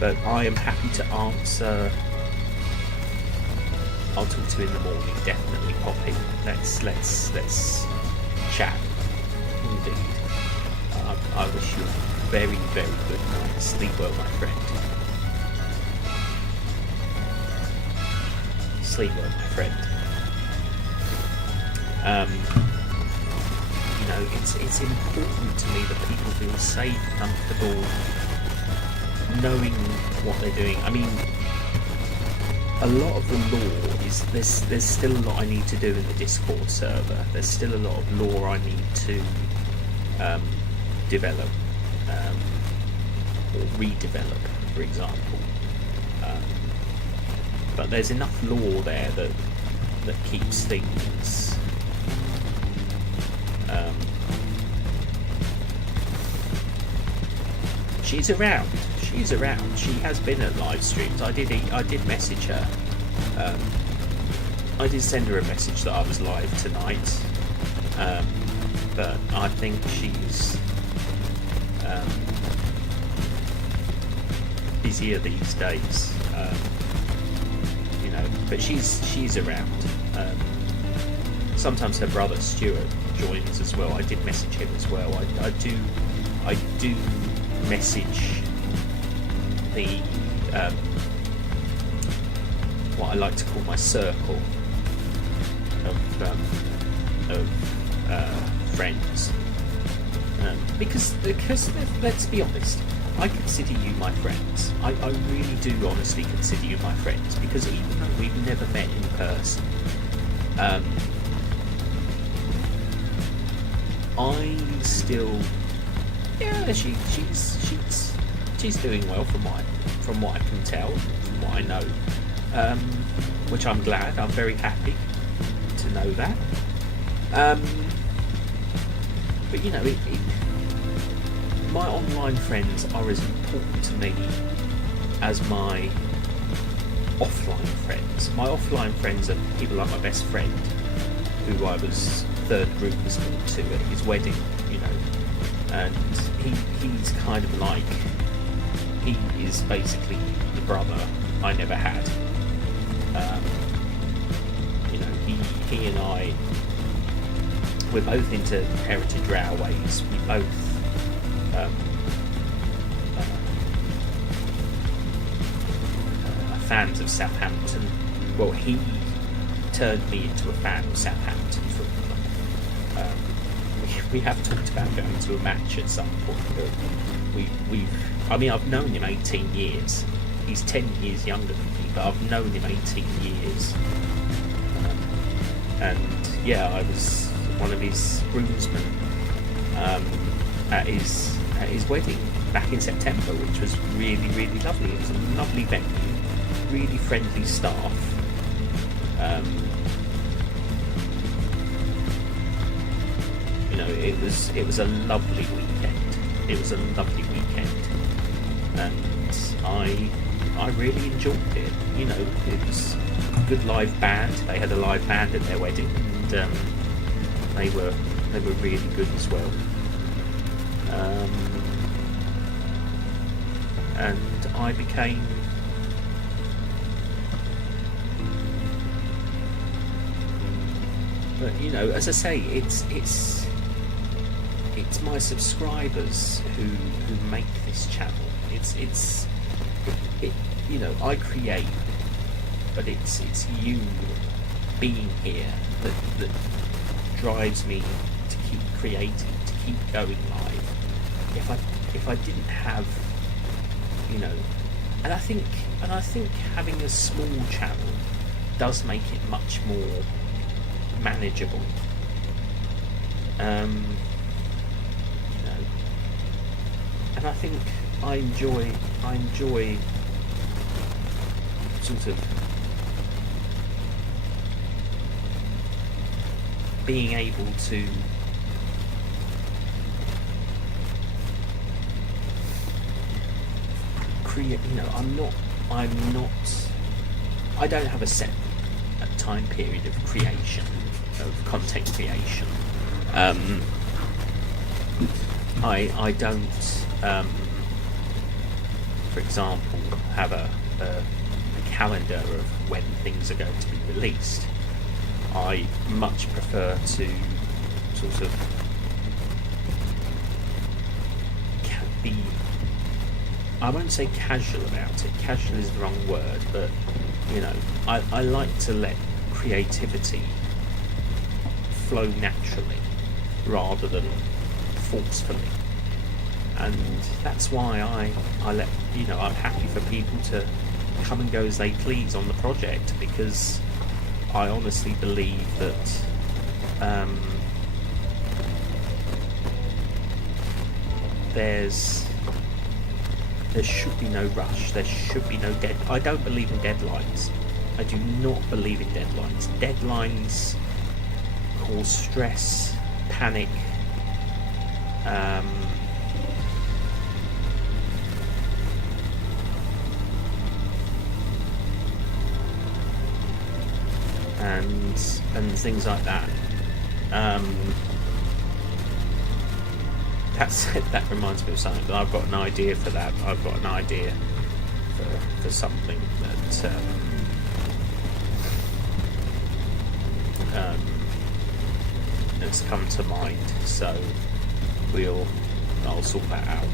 But I am happy to answer. I'll talk to you in the morning, definitely. Pop in. Let's chat. Indeed. I wish you a very, very good night. Sleep well, my friend. Sleep well, my friend. You know, it's important to me that people feel safe, comfortable, knowing what they're doing. I mean, a lot of the lore is there's still a lot I need to do in the Discord server. There's still a lot of lore I need to develop or redevelop, for example. But there's enough lore there that keeps things she's around. She's around. She has been at live streams. I did message her. I did send her a message that I was live tonight. But I think she's busier these days. You know, but she's around. Sometimes her brother Stuart joins as well. I did message him as well. I do message the what I like to call my circle of friends, because let's be honest, I consider you my friends. I really do honestly consider you my friends, because even though we've never met in person, I still, yeah, she's doing well from what I can tell, from what I know, which I'm glad. I'm very happy to know that. But you know, my online friends are as important to me as my offline friends. My offline friends are people like my best friend, who I was third groomsman to at his wedding, you know, and he's kind of like, he is basically the brother I never had. You know, he and I, we're both into heritage railways. We both are fans of Southampton. Well, he turned me into a fan of Southampton Football Club. We have talked about going to a match at some point, but I mean, I've known him 18 years. He's 10 years younger than me, but I've known him 18 years. And yeah, I was one of his groomsmen at his wedding back in September, which was really, really lovely. It was a lovely venue, really friendly staff. You know, it was a lovely weekend. It was a lovely weekend, and I really enjoyed it. You know, it was a good live band. They had a live band at their wedding, and they were really good as well. And I became But as I say, it's my subscribers who make this channel. I create, but it's you being here that drives me to keep creating, to keep going live. If I didn't have, and I think having a small channel does make it much more manageable. And I think I enjoy sort of being able to create. I don't have a set time period of creation, of content creation. I don't, for example, have a calendar of when things are going to be released. I much prefer to sort of be, I won't say casual about it, casual is the wrong word, but I like to let creativity flow naturally rather than forcefully, and that's why I let I'm happy for people to come and go as they please on the project, because I honestly believe that there should be no rush, there should be no I don't believe in deadlines. I do not believe in deadlines. Deadlines cause stress, panic, and things like that. That reminds me of something, but I've got an idea for that. I've got an idea for something that's come to mind. So I'll sort that out.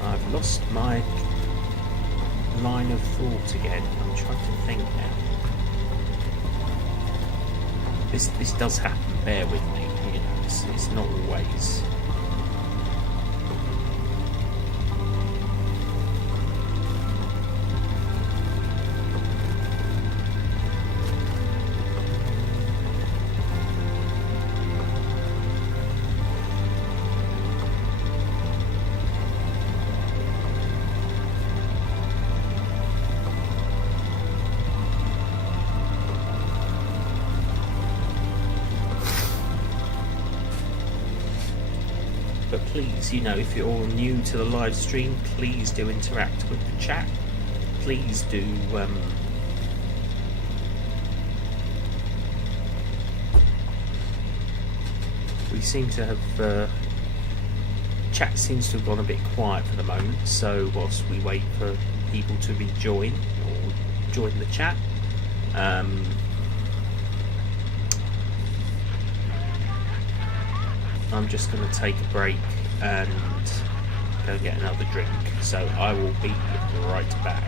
I've lost my line of thought again. I'm trying to think now. This does happen. Bear with me. It's not always. But please, if you're new to the live stream, please do interact with the chat. Please do we seem to have chat seems to have gone a bit quiet for the moment, so whilst we wait for people to rejoin or join the chat, I'm just going to take a break and go get another drink, so I will be right back.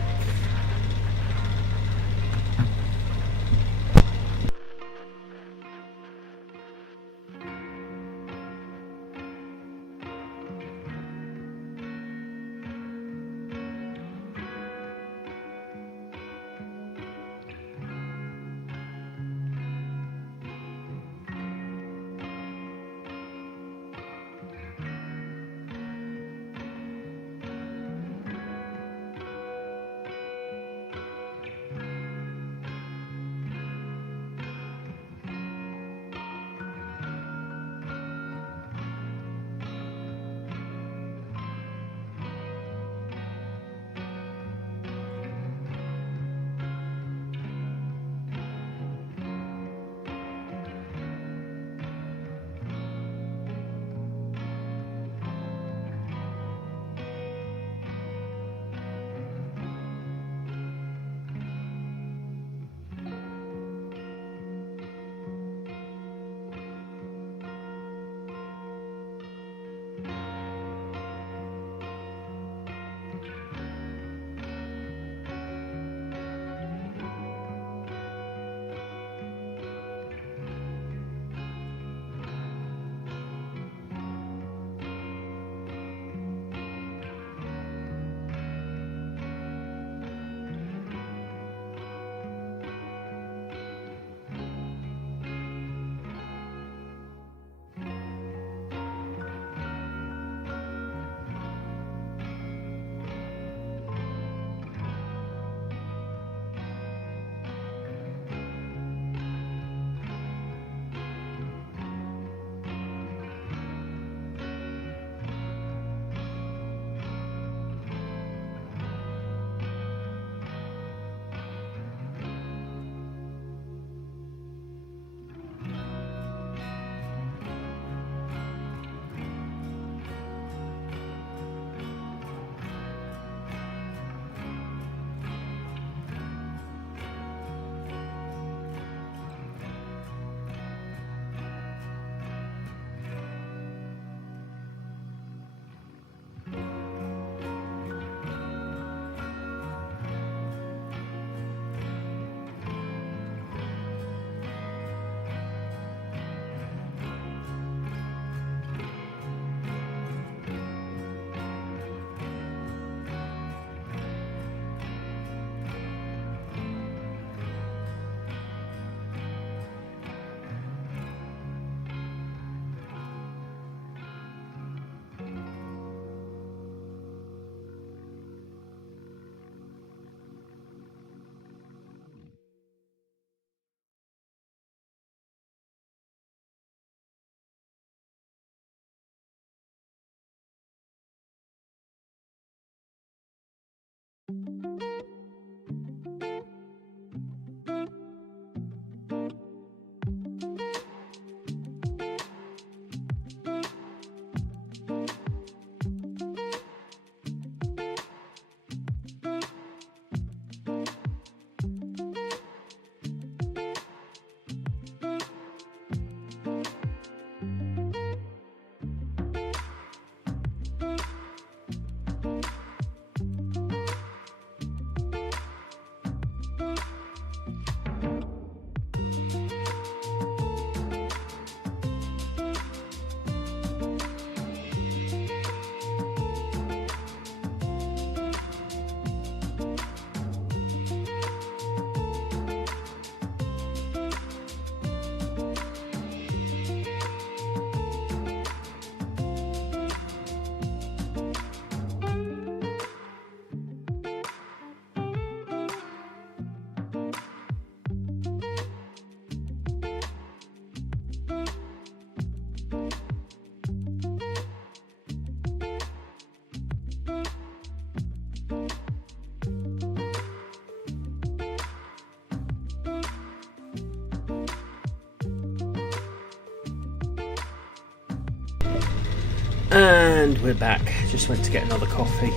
And we're back. Just went to get another coffee.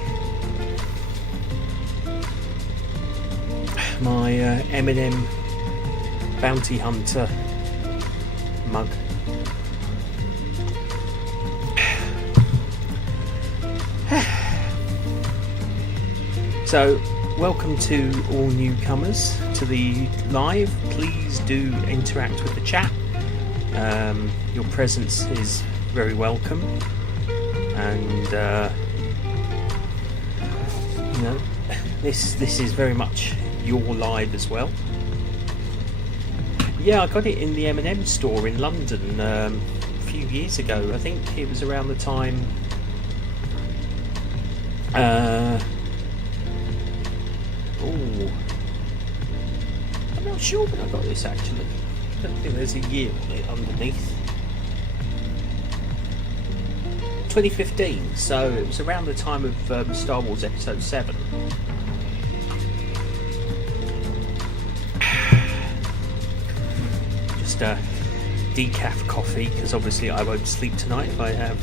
My M&M Bounty Hunter mug. So, welcome to all newcomers to the live. Please do interact with the chat. Your presence is very welcome. And you know, this is very much your live as well. Yeah, I got it in the M&M store in London a few years ago. I think it was around the time. I'm not sure when I got this actually. I don't think there's a year on it underneath. 2015, so it was around the time of Star Wars Episode 7. Just a decaf coffee, because obviously I won't sleep tonight if I have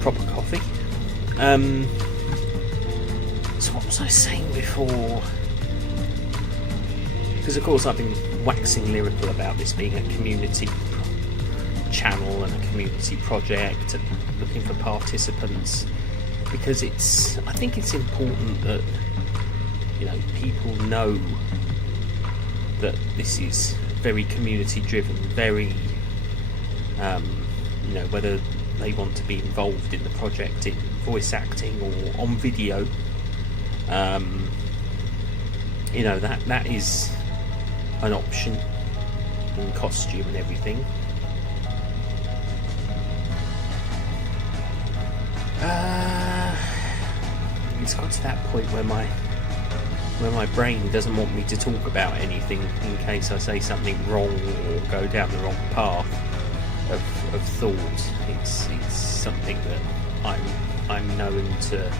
proper coffee. So what was I saying before? Because of course I've been waxing lyrical about this being a community channel and a community project and looking for participants, because I think it's important that, you know, people know that this is very community driven, very you know, whether they want to be involved in the project in voice acting or on video, you know, that is an option in costume and everything. It's got to that point where my brain doesn't want me to talk about anything in case I say something wrong or go down the wrong path of thought. It's something that I'm known to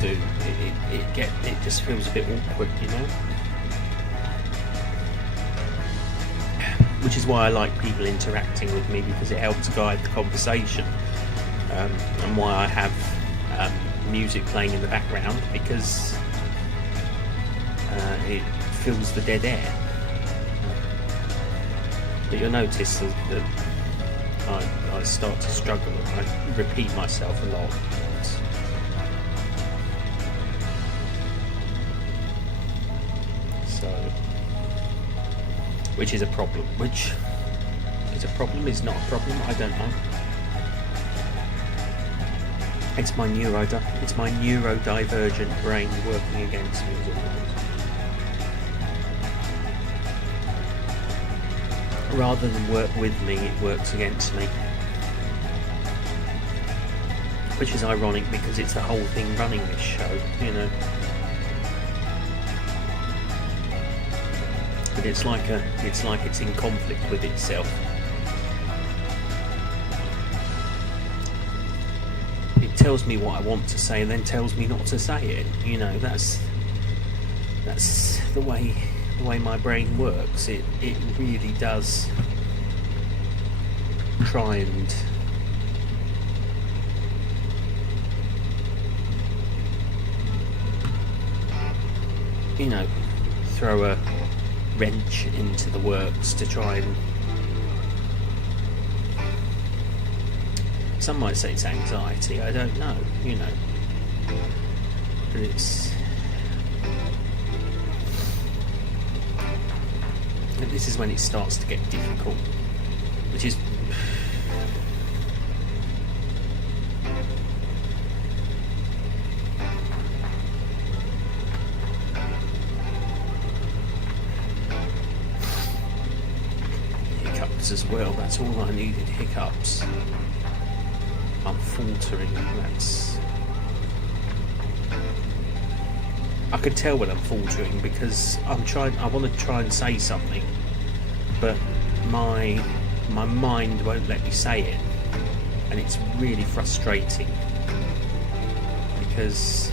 do. It just feels a bit awkward, you know. Which is why I like people interacting with me, because it helps guide the conversation, and why I have music playing in the background, because it fills the dead air. But you'll notice that I start to struggle and I repeat myself a lot. Which is a problem. Which is a problem, is not a problem, I don't know. It's my neurodivergent brain working against me. Rather than work with me, it works against me. Which is ironic, because it's the whole thing running this show, you know. but it's like it's in conflict with itself. It tells me what I want to say and then tells me not to say it. You know, that's the way my brain works. It really does try and throw a wrench into the works to try and, some might say it's anxiety, I don't know, but this is when it starts to get difficult, which is hiccups as well. That's all I needed, hiccups. I'm faltering. I could tell when I'm faltering because I want to try and say something, but my mind won't let me say it, and it's really frustrating because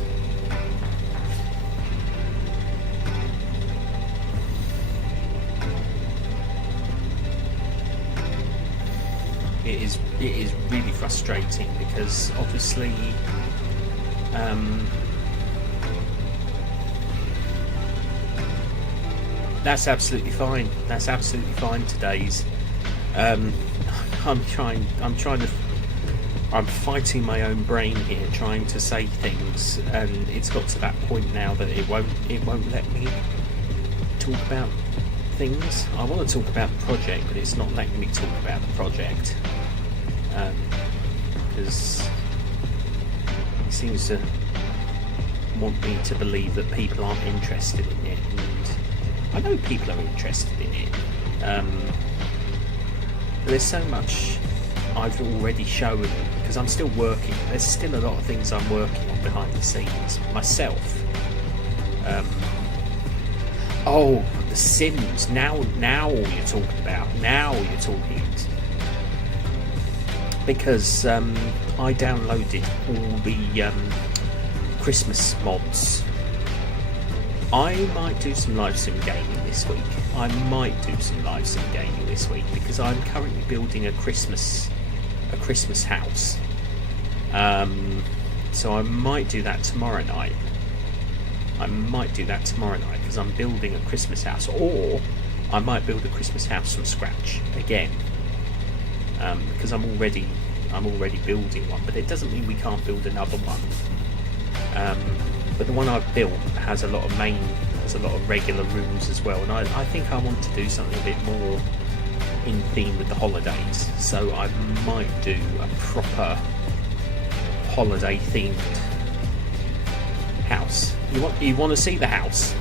it is really frustrating because obviously that's absolutely fine. That's absolutely fine. Today's I'm fighting my own brain here, trying to say things, and it's got to that point now that it won't let me talk about things. I want to talk about the project, but it's not letting me talk about the project because it seems to want me to believe that people aren't interested in it, and I know people are interested in it. There's so much I've already shown because I'm still working. There's still a lot of things I'm working on behind the scenes myself. Oh, The Sims. Now you're talking about. Now you're talking. Because I downloaded all the Christmas mods. I might do some live sim gaming this week. Because I'm currently building a Christmas house. So I might do that tomorrow night. Because I'm building a Christmas house, or I might build a Christmas house from scratch again. Because I'm already building one, but it doesn't mean we can't build another one. But the one I've built has a lot of regular rooms as well, and I think I want to do something a bit more in theme with the holidays. So I might do a proper holiday themed house. You want to see the house?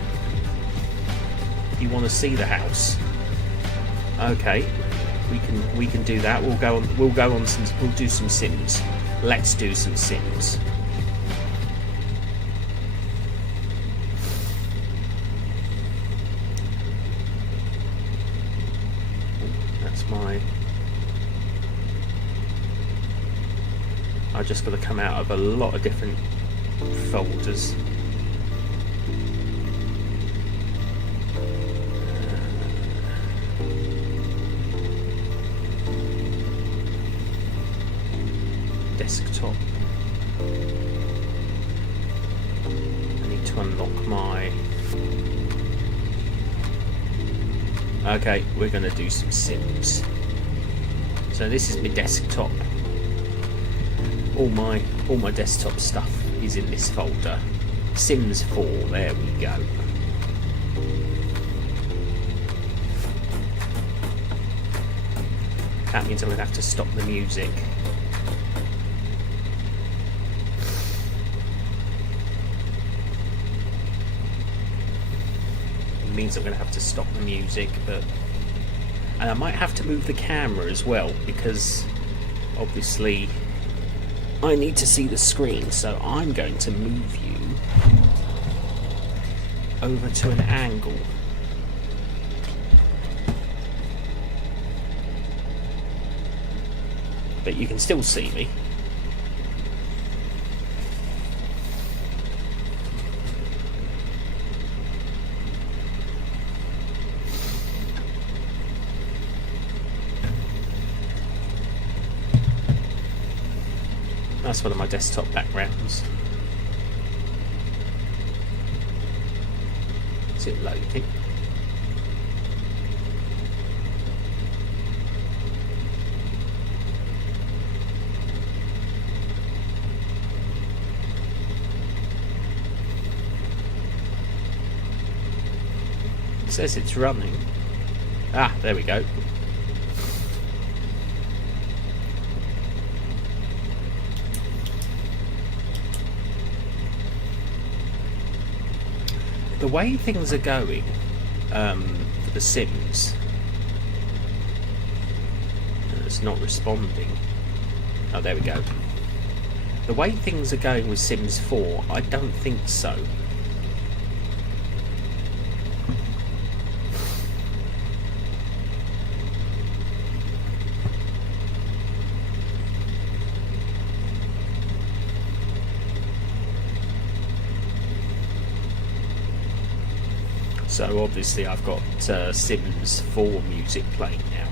You want to see the house? Okay. We can do that. We'll do some Sims. Let's do some Sims. I just got to come out of a lot of different folders. Desktop. I need to unlock my... Okay, we're going to do some Sims. So this is my desktop. All my desktop stuff is in this folder. Sims 4, there we go. That means I'm going to have to stop the music. It means I'm going to have to stop the music, and I might have to move the camera as well, because obviously I need to see the screen, so I'm going to move you over to an angle but you can still see me. That's one of my desktop backgrounds. Is it loading? It says it's running. Ah, there we go. The way things are going for The Sims, it's not responding. Oh, there we go. The way things are going with Sims 4, I don't think so. So obviously I've got Sims 4 music playing now.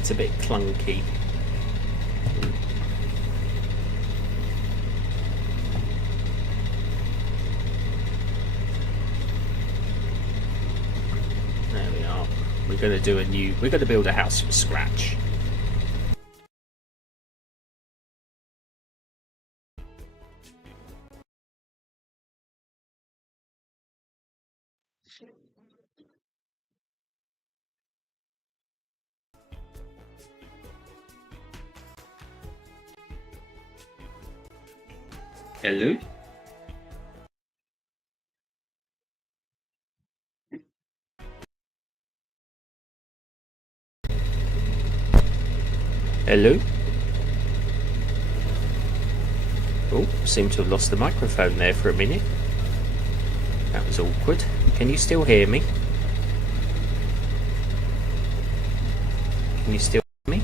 It's a bit clunky. There we are. We're going to build a house from scratch. Hello? Hello? Oh, seem to have lost the microphone there for a minute. That was awkward. Can you still hear me? Can you still hear me?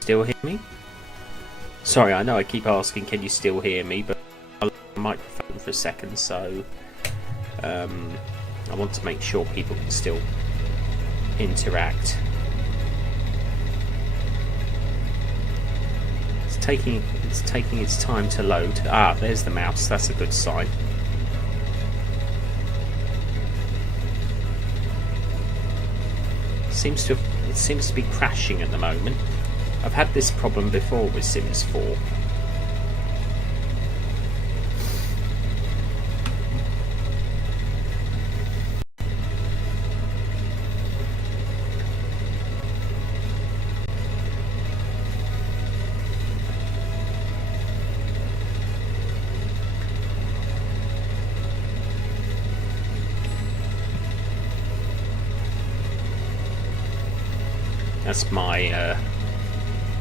Still hear me? Sorry, I know I keep asking, can you still hear me? But I left the microphone for a second, so I want to make sure people can still interact. It's taking its time to load. Ah, there's the mouse. That's a good sign. It seems to be crashing at the moment. I've had this problem before with Sims 4. That's my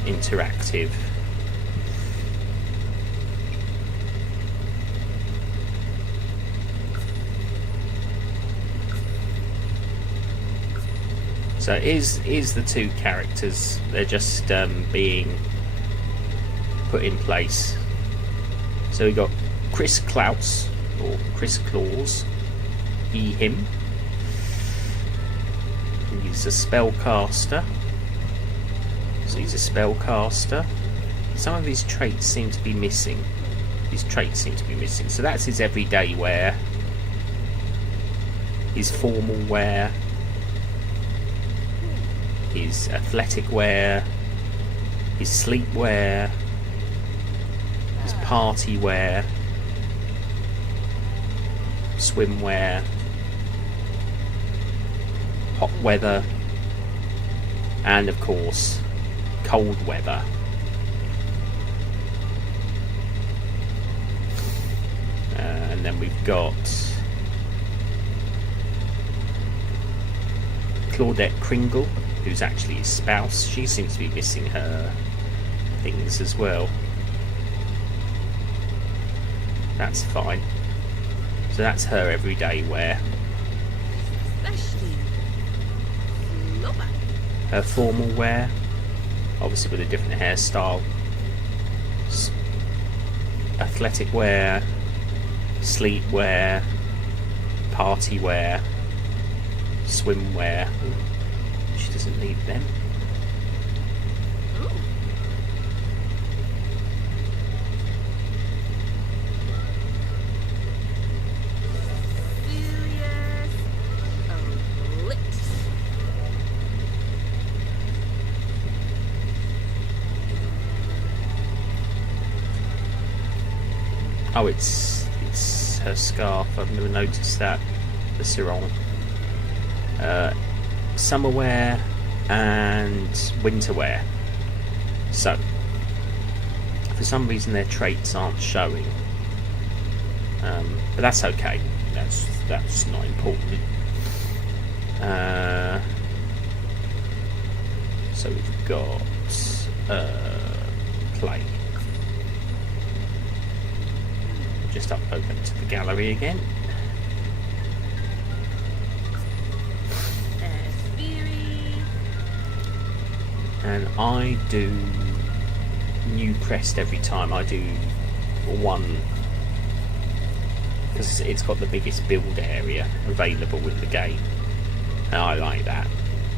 interactive so is the two characters, they're just being put in place. So we got Chris Klaus or Chris Claus, he him, He's a spellcaster. So he's a spellcaster. Some of his traits seem to be missing. So that's his everyday wear. His formal wear. His athletic wear. His sleep wear. His party wear. Swimwear. Hot weather. And of course, cold weather. And then we've got Claudette Kringle, who's actually his spouse. She seems to be missing her things as well. That's fine. So that's her everyday wear. Her formal wear, obviously with a different hairstyle. Athletic wear, sleep wear, party wear, swim wear. She doesn't need them. Oh, it's her scarf. I've never noticed that. The sarong. Summer wear and winter wear. So, for some reason their traits aren't showing. But that's okay. That's not important. So we've got play. Just open to the gallery again. And I do new crest every time. I do one because it's got the biggest build area available with the game, and I like that.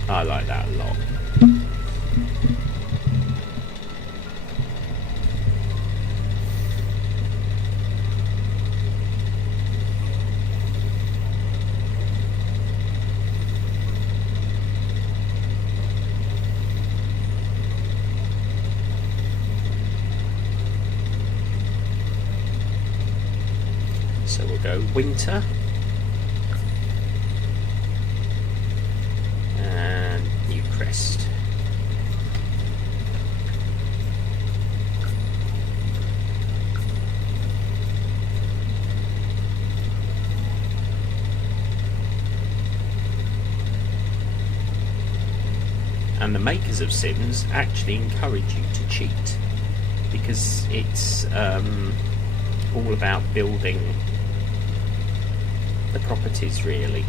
I like that a lot. So we'll go winter and new crest. And the makers of Sims actually encourage you to cheat because it's all about building the properties, really.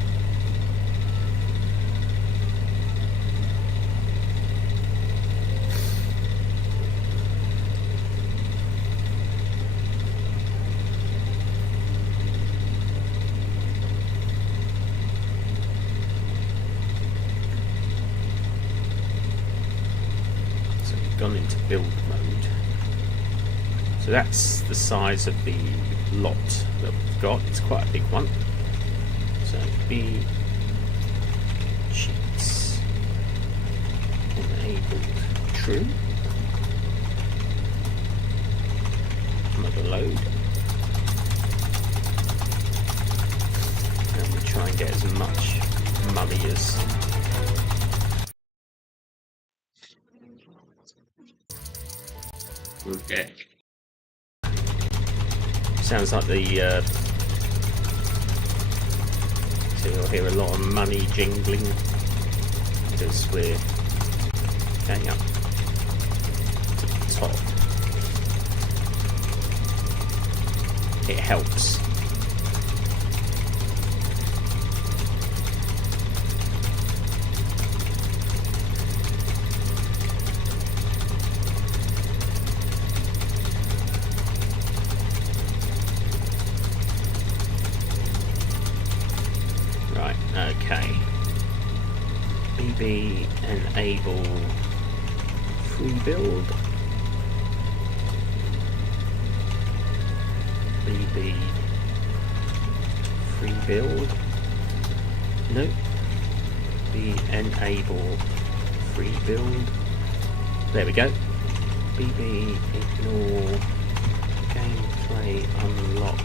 So we've gone into build mode. So that's the size of the lot that we've got. It's quite a big one. So B sheets enabled true. Another load. And we try and get as much money as we'll get. Sounds like the so you'll hear a lot of money jingling because we're going up to the top. It helps. Okay. B bb enable free build, bb free build, no, b enable free build, there we go, bb ignore gameplay unlocked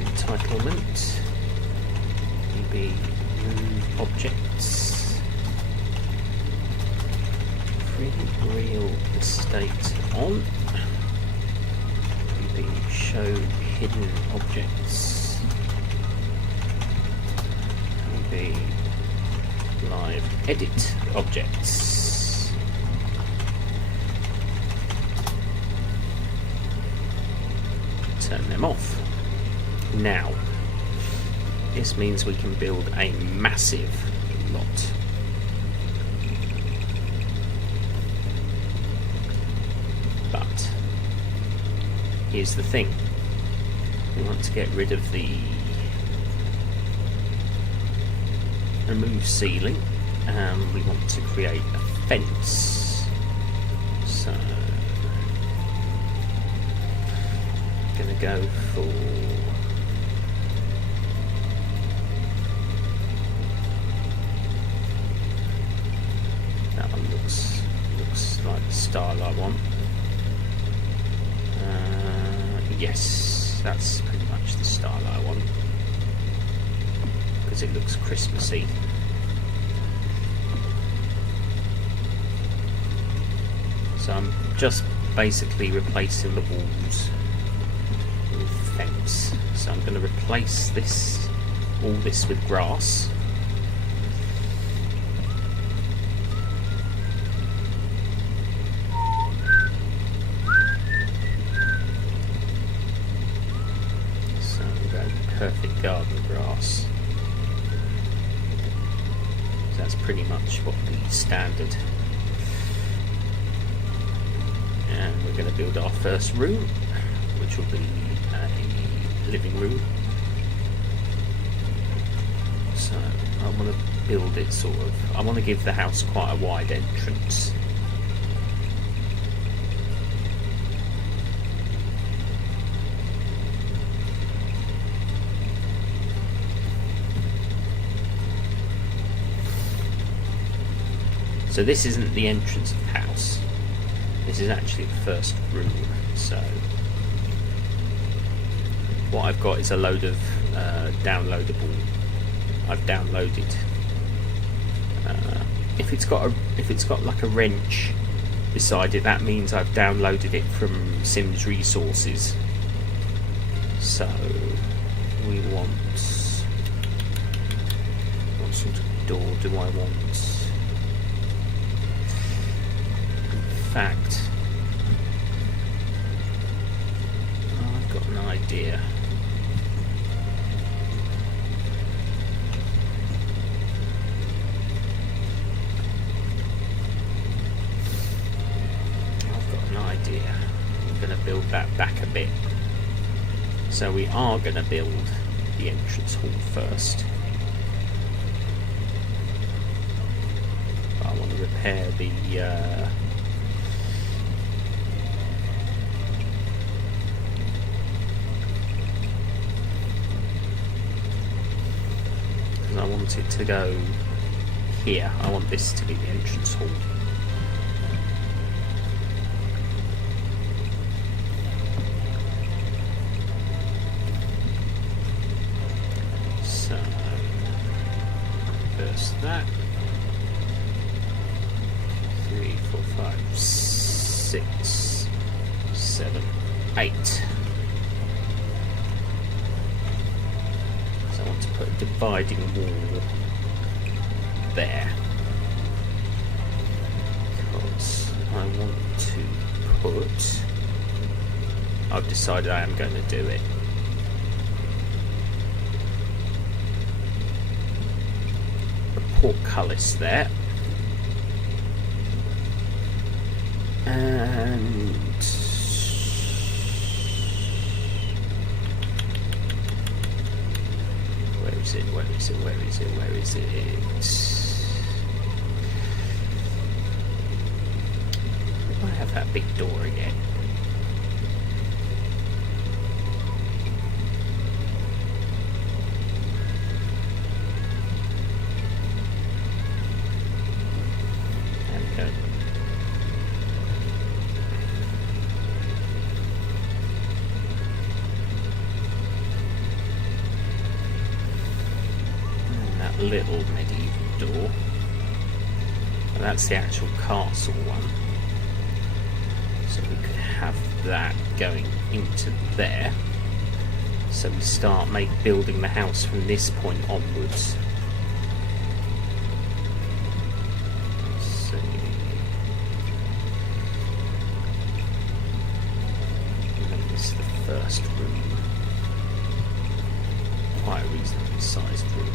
entitlement, bb move objects, free real estate on, bb show hidden objects, bb live edit objects, turn them off. Now this means we can build a massive lot. But here's the thing. We want to get rid of the remove ceiling, and we want to create a fence. So I'm going to go for that one. Looks like the style I want. Yes, that's pretty much the style I want, because it looks Christmassy. So I'm just basically replacing the walls with fence. So I'm going to replace all this with grass. Perfect garden grass. So that's pretty much what the standard. And we're going to build our first room, which will be a living room. So I want to build it I want to give the house quite a wide entrance. So this isn't the entrance of the house. This is actually the first room. So what I've got is a load of downloadable. I've downloaded. If it's got like a wrench beside it, that means I've downloaded it from Sims Resources. So we want, what sort of door do I want? In fact, I've got an idea. I'm going to build that back a bit. So we are going to build the entrance hall first. But I want to repair the I want it to go here. I want this to be the entrance hall. So first that 3, 4, 5, 6, 7, 8. I want to put a dividing wall there, because I want to put, I've decided I am going to do it, a portcullis there, and where is it? have that big door again. There we go. And that little medieval door. And that's the actual castle one. So we could have that going into there. So we start building the house from this point onwards. Let's see. Make this the first room. Quite a reasonably sized room.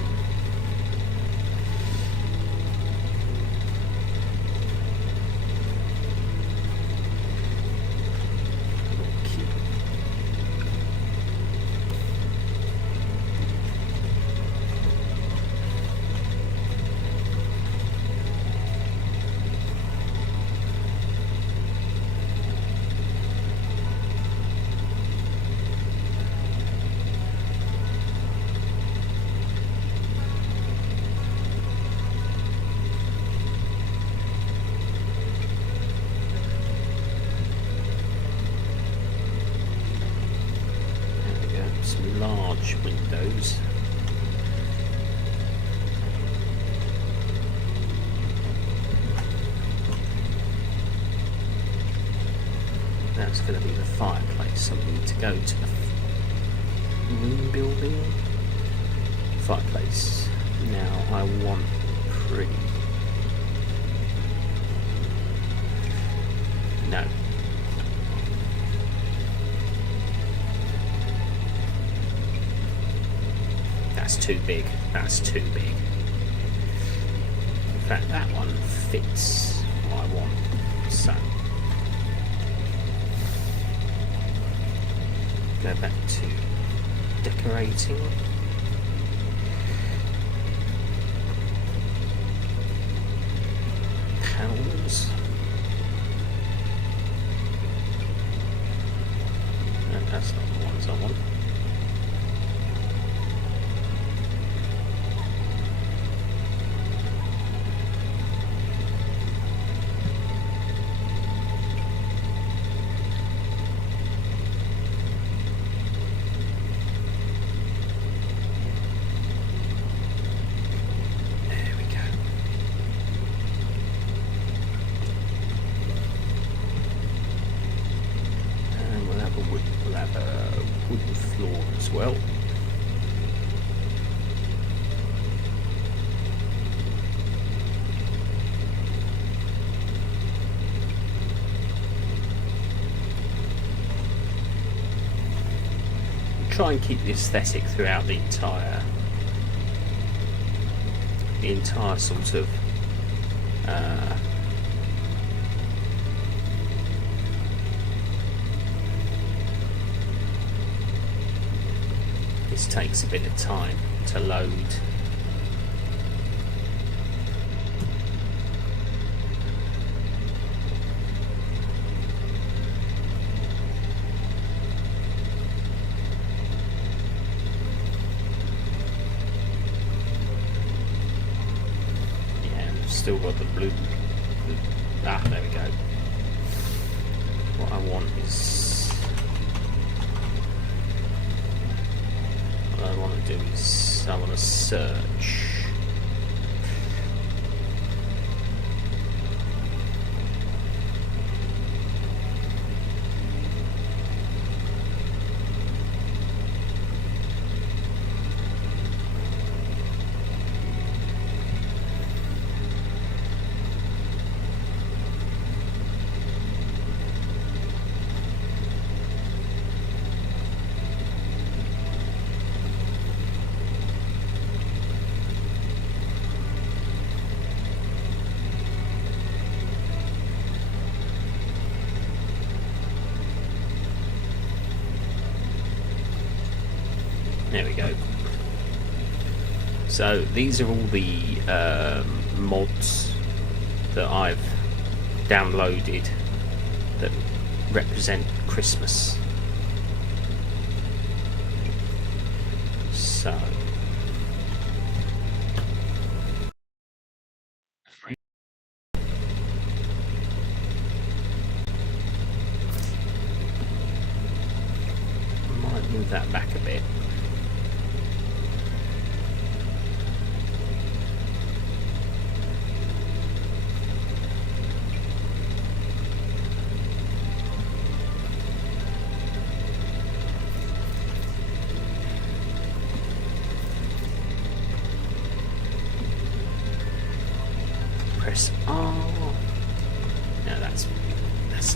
Some large windows. That's going to be the fireplace, so we need to go to the room building. Fireplace. Now I want pretty. No. That's too big. That's too big. In fact, that one fits what I want. So, go back to decorating. Panels. No, that's not the ones I want. Wooden floor as well. Try and keep the aesthetic throughout the entire sort of this takes a bit of time to load. Still got the blue. There we go. What I want is. What I want to do is I want to search. There we go. So these are all the mods that I've downloaded that represent Christmas. So I might move that back a bit. Press R. No, that's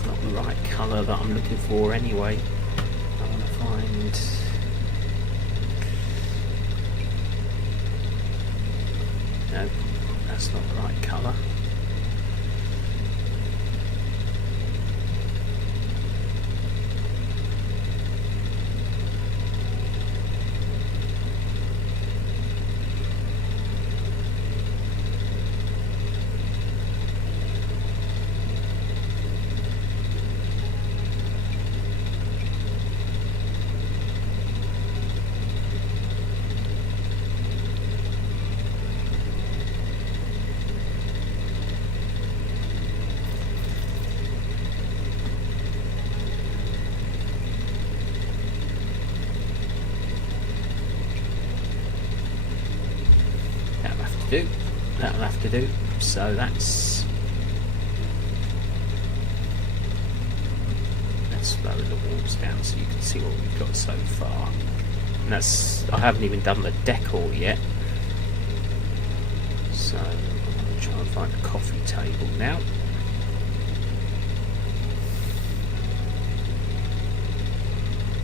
not the right colour that I'm looking for anyway. I want to find... No, that's not the right colour. That'll have to do. So let's lower the walls down so you can see what we've got so far. And I haven't even done the decor yet. So I'll try and find a coffee table now.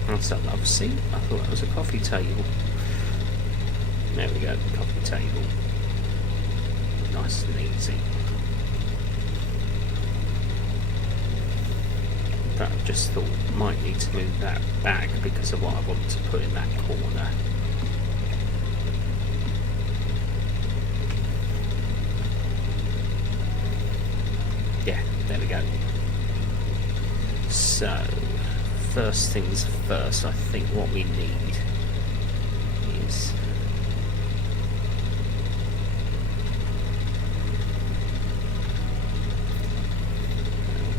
That's a love seat. I thought that was a coffee table. There we go, coffee table. Nice and easy. But I just thought might need to move that back because of what I want to put in that corner. Yeah, there we go. So, first things first, I think what we need is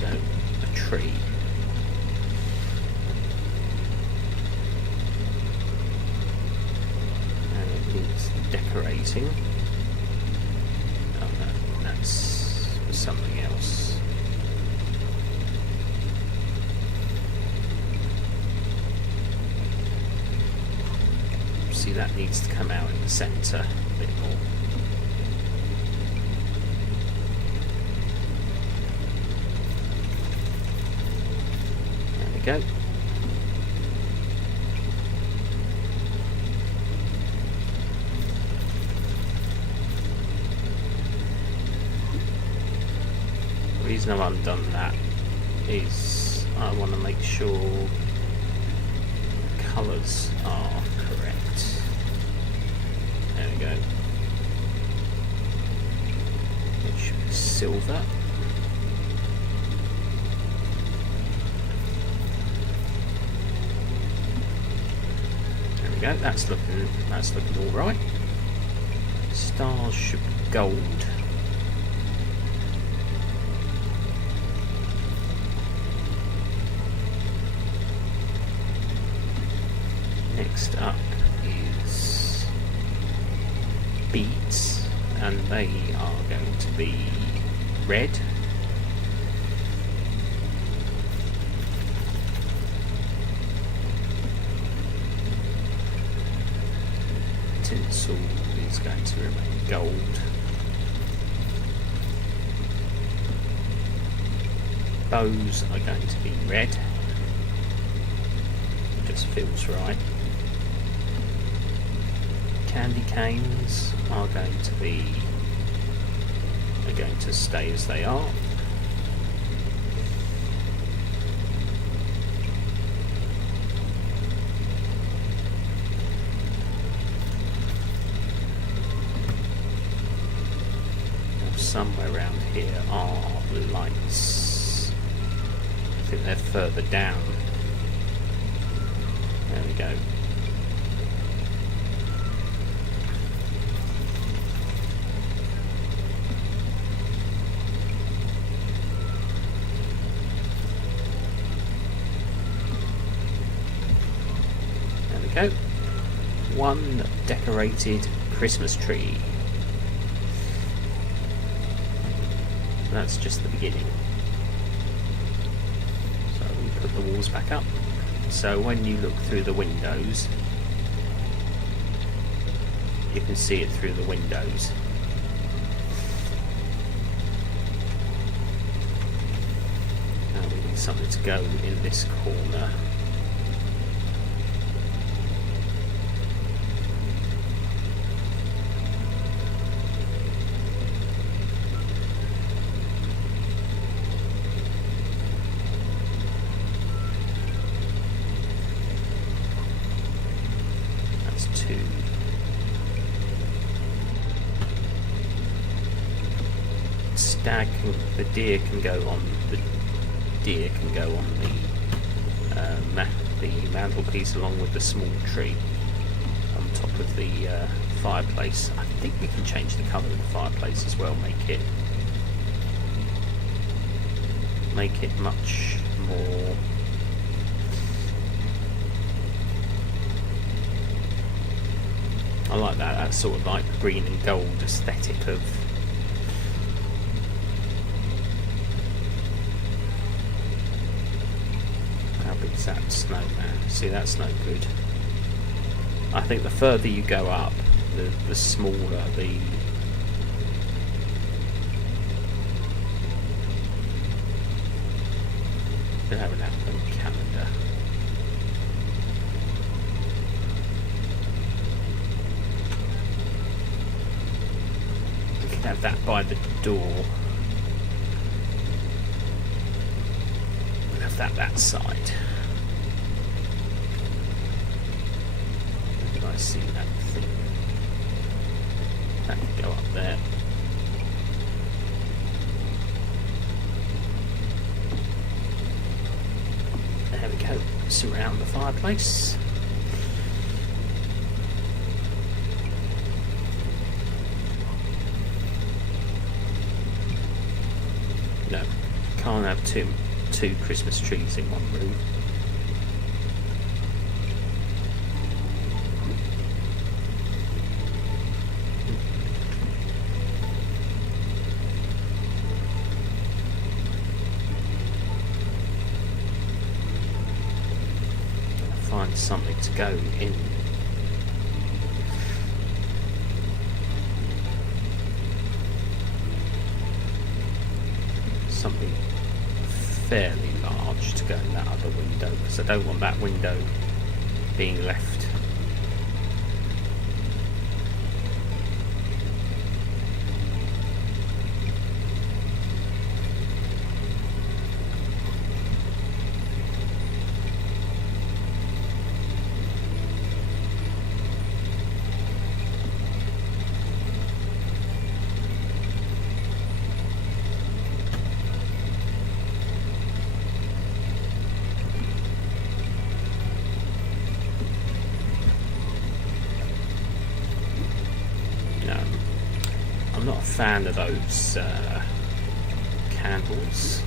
a tree. And it needs decorating. Oh no, that's something else. See, that needs to come out in the centre a bit more. There we go. The reason I've undone that is I want to make sure the colours are correct. There we go. It should be silver. There we go. That's looking all right. Stars should be gold. Next up is beads, and they are going to be red. Tinsel is going to remain gold. Bows are going to be red. Just feels right. Candy canes are going to stay as they are. Now, somewhere around here are lights. think they're further down. There we go. There we go. One decorated Christmas tree. That's just the beginning. So we put the walls back up. So when you look through the windows, you can see it through the windows. Now we need something to go in this corner. The deer can go on the mantelpiece along with the small tree on top of the fireplace. I think we can change the colour of the fireplace as well, make it much more I like that sort of like green and gold aesthetic of that snowman. See, that's no good. I think the further you go up, the smaller the they have an advent calendar. We could have that by the door. We'll have that side. I see that thing. That can go up there. There we go. Surround the fireplace. No, can't have two Christmas trees in one room. Something to go in. Something fairly large to go in that other window, because I don't want that window being left. I'm not a fan of those candles.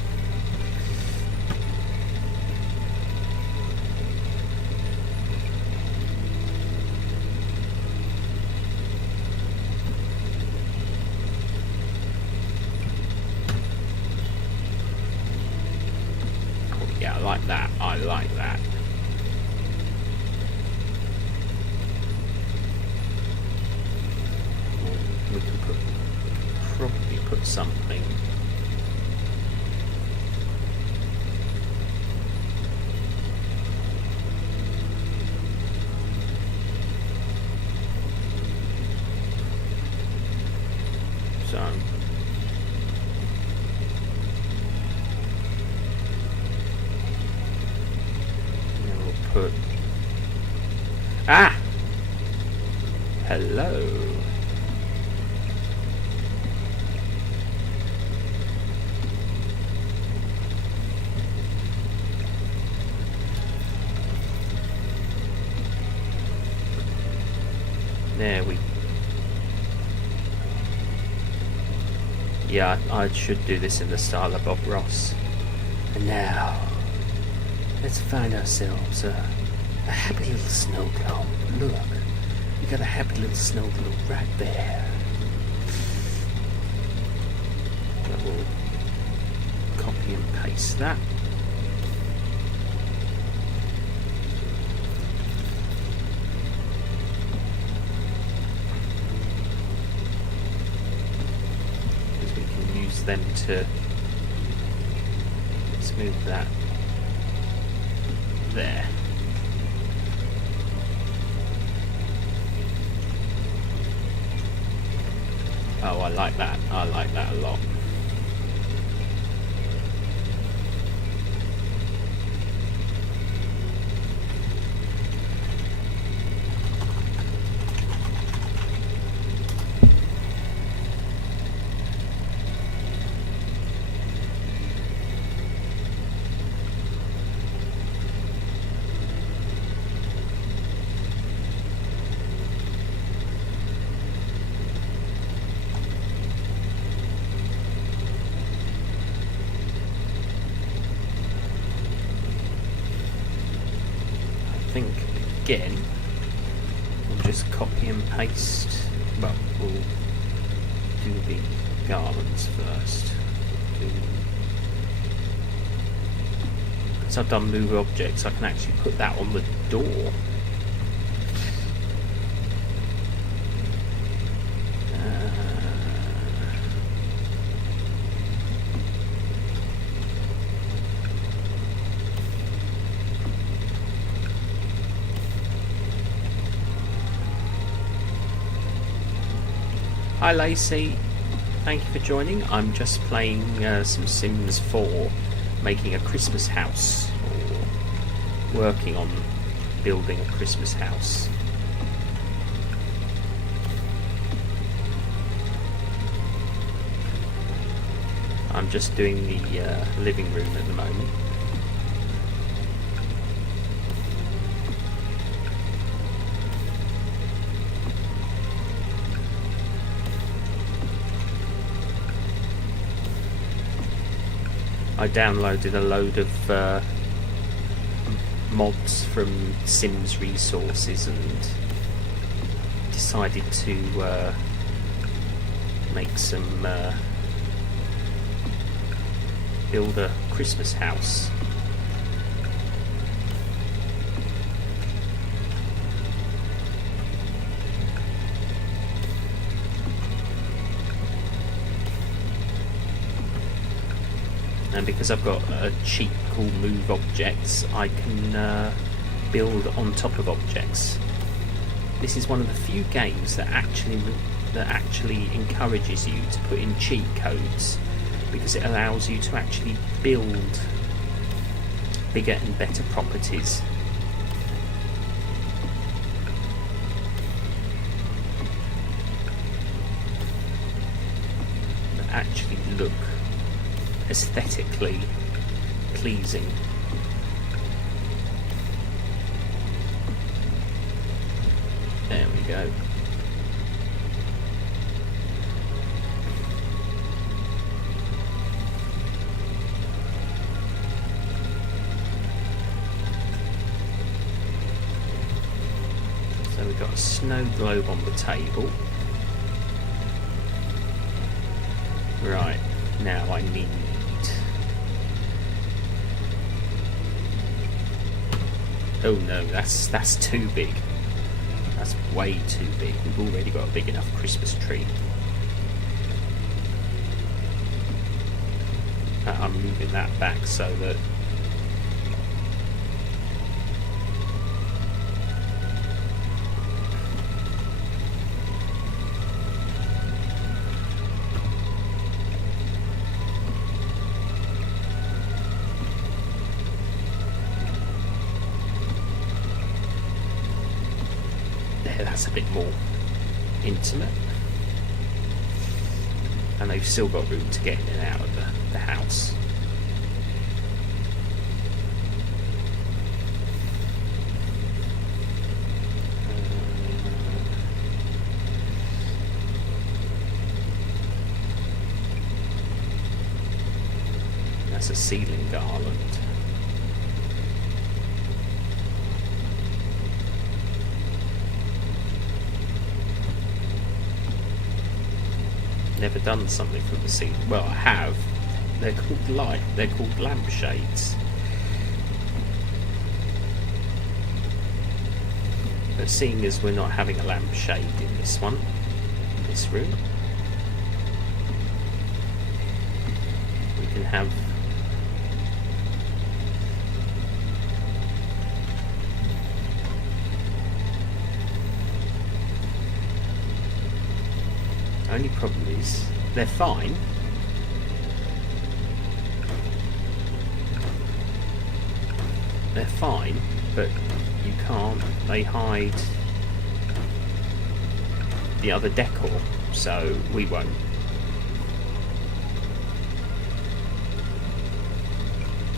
Oh, yeah, I like that. I like that. We can probably put something. So then we'll put hello. Yeah, I should do this in the style of Bob Ross. And now, let's find ourselves a happy little snow globe. Look, we got a happy little snow globe right there. I will copy and paste that. Because we can use them to... Let's move that there. Oh, I like that. I like that a lot. Again, we'll just copy and paste, but we'll do the garlands first. Because I've done move objects, I can actually put that on the door. Hi Lacey, thank you for joining. I'm just playing some Sims 4, making a Christmas house, or working on building a Christmas house. I'm just doing the living room at the moment. I downloaded a load of mods from Sims Resources and decided to make some build a Christmas house. And because I've got a cheat called Move Objects, I can build on top of objects. This is one of the few games that actually encourages you to put in cheat codes, because it allows you to actually build bigger and better properties. That actually look aesthetically pleasing. There we go. So we've got a snow globe on the table. Right, now I need... Oh no, that's too big. That's way too big. We've already got a big enough Christmas tree. I'm moving that back so that that's a bit more intimate, and they've still got room to get in and out of the house. that's a ceiling garland. Never done something from the ceiling. Well, I have. They're called light. They're called lampshades. But seeing as we're not having a lampshade in this one, in this room, we can have only problem is they're fine. They're fine, but you can't. They hide the other decor, so we won't.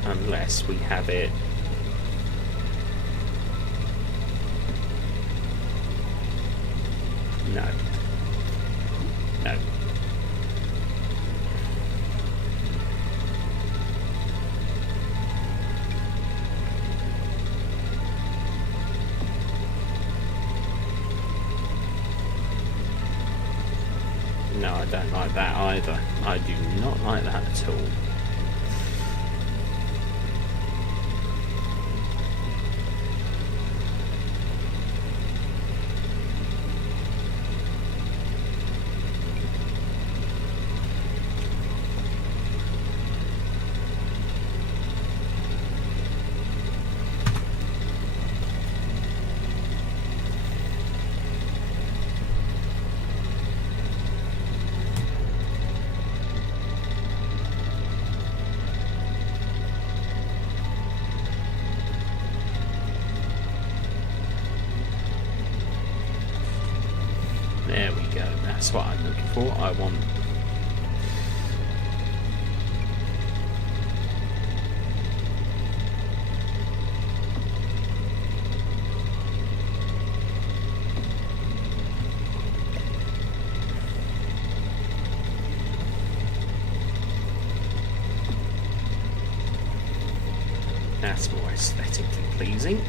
Unless we have it. No. No. No, I don't like that either. I do not like that at all. There we go, that's what I'm looking for. I want that's more aesthetically pleasing.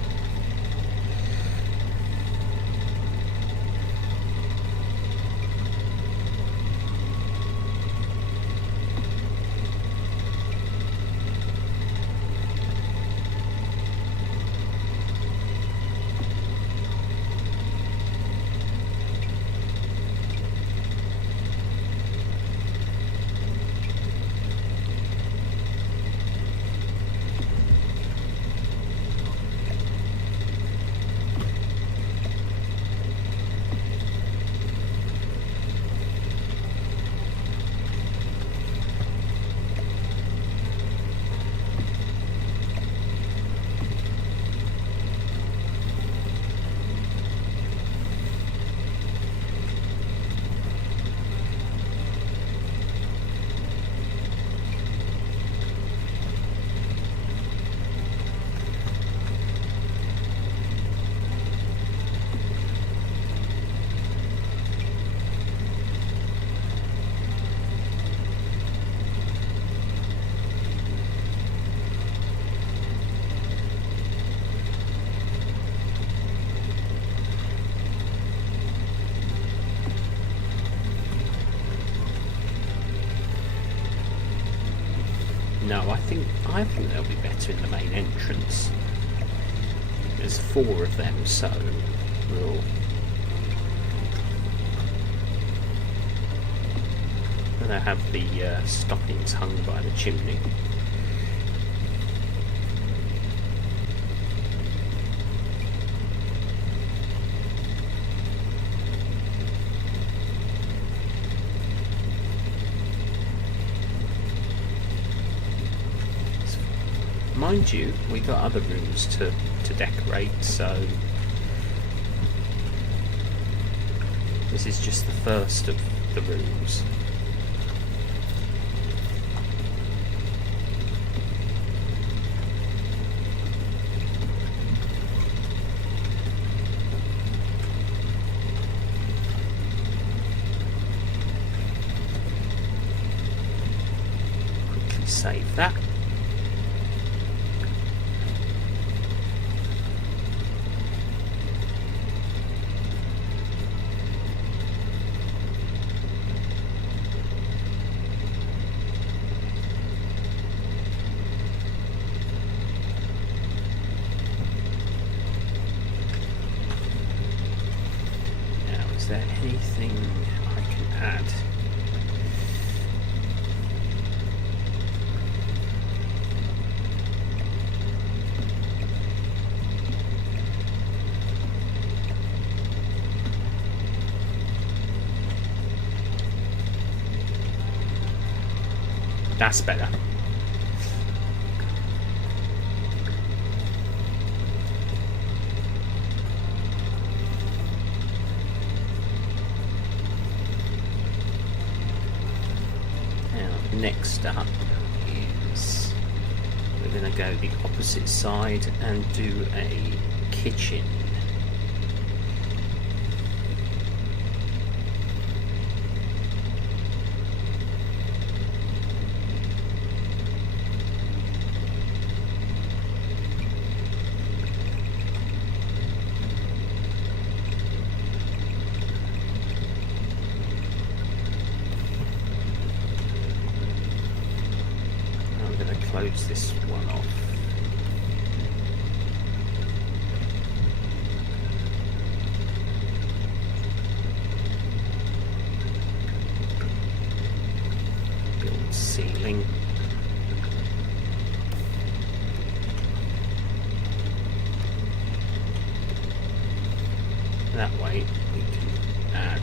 No, I think they'll be better in the main entrance. There's 4 of them, so we'll. And I have the stockings hung by the chimney. Mind you, we got other rooms to decorate, so this is just the first of the rooms. Quickly save that. anything I can add? That's better. Now, next up is we're going to go the opposite side and do a kitchen. Close this one off. Build ceiling. That way we can add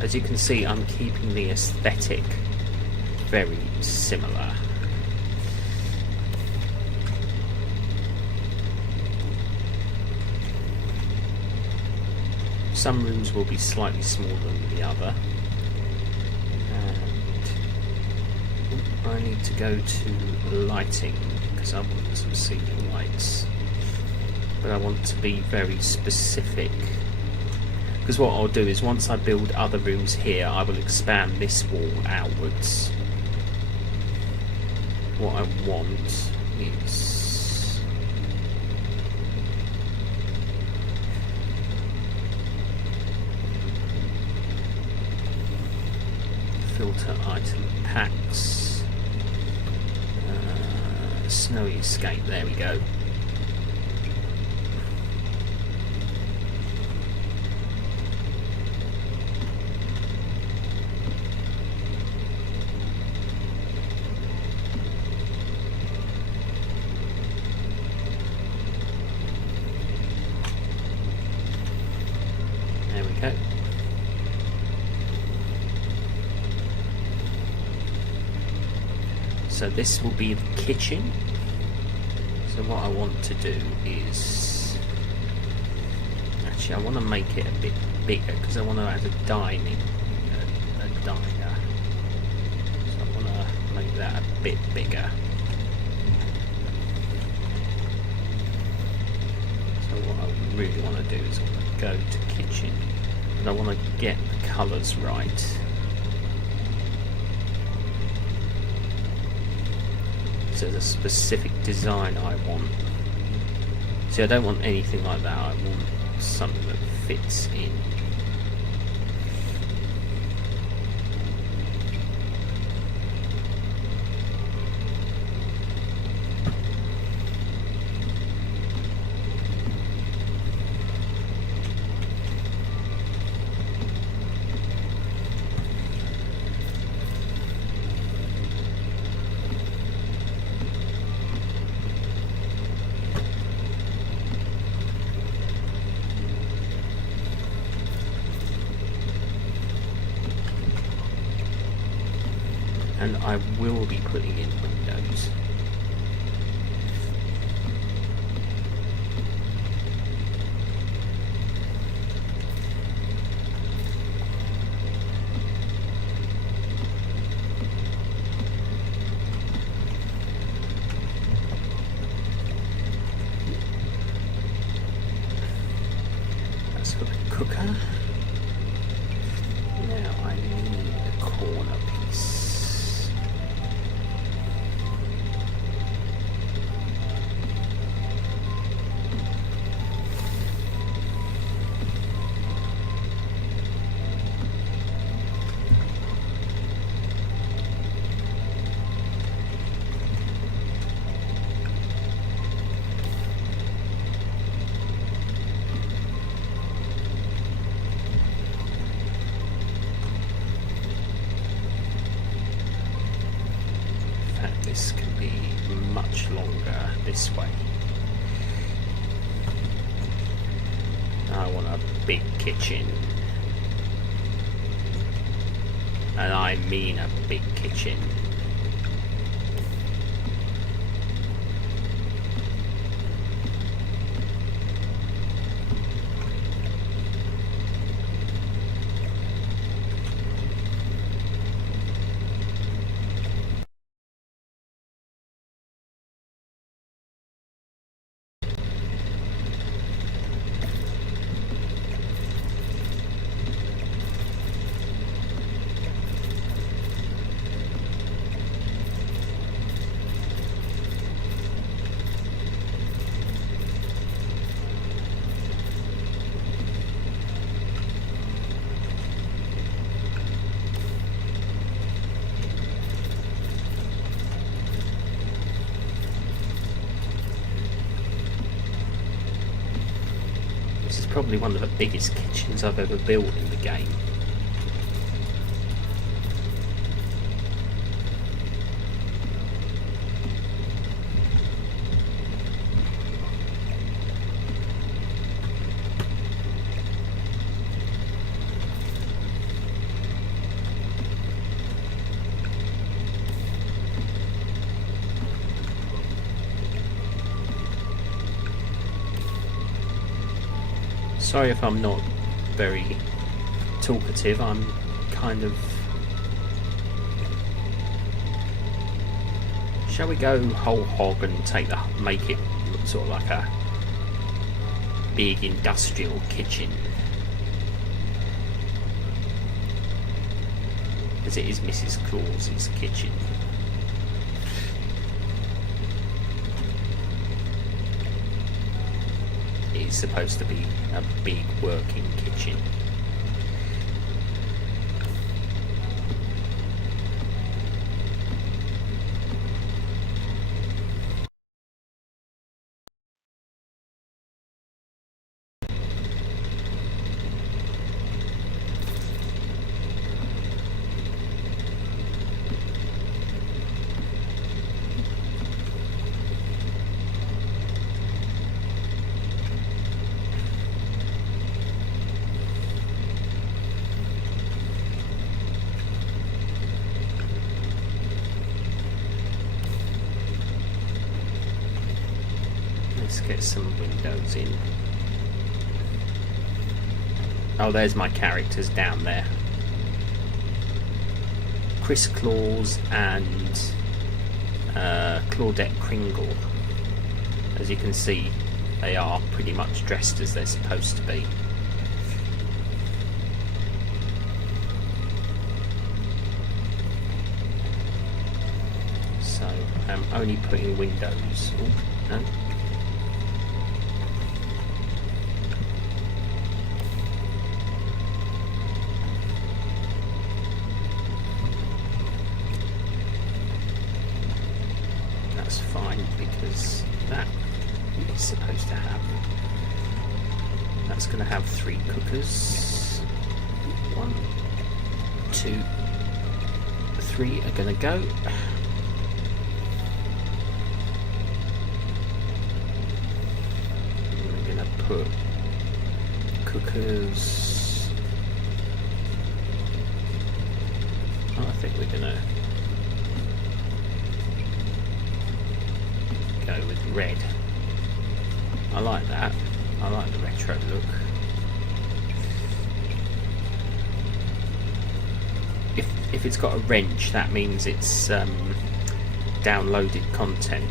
as you can see, I'm keeping the aesthetic very similar. Some rooms will be slightly smaller than the other. And I need to go to lighting because I want some ceiling lights. But I want to be very specific. Because what I'll do is once I build other rooms here, I will expand this wall outwards. What I want is filter item packs, snowy escape, there we go. There we go. So this will be the kitchen. So what I want to do is, actually I want to make it a bit bigger because I want to add a dining, a diner. So I want to make that a bit bigger. So what I really want to do is I want to go to kitchen and I want to get the colours right. So there's a specific design I want. See, I don't want anything like that. I want something that fits in. And I will be putting in windows. That's for the cooker. Now I need a corner piece. much longer this way. I want a big kitchen. And I mean a big kitchen. This is probably one of the biggest kitchens I've ever built in the game. Sorry if I'm not very talkative, I'm kind of... Shall we go whole hog and make it look sort of like a big industrial kitchen? As it is Mrs. Claus's kitchen. It's supposed to be a big working kitchen. Let's get some windows in. Oh, there's my characters down there. Chris Claus and Claudette Kringle. As you can see, they are pretty much dressed as they're supposed to be. So I'm only putting windows. Oh, no. That's fine, because that is supposed to have... That's going to have 3 cookers. 1, 2, 3 are going to go. We're going to put cookers... Oh, I think we're going to go with red. I like that. I like the retro look. If it's got a wrench, that means it's downloaded content.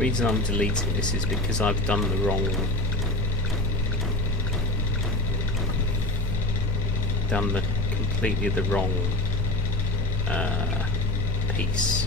The reason I'm deleting this is because I've done the wrong... completely the wrong piece.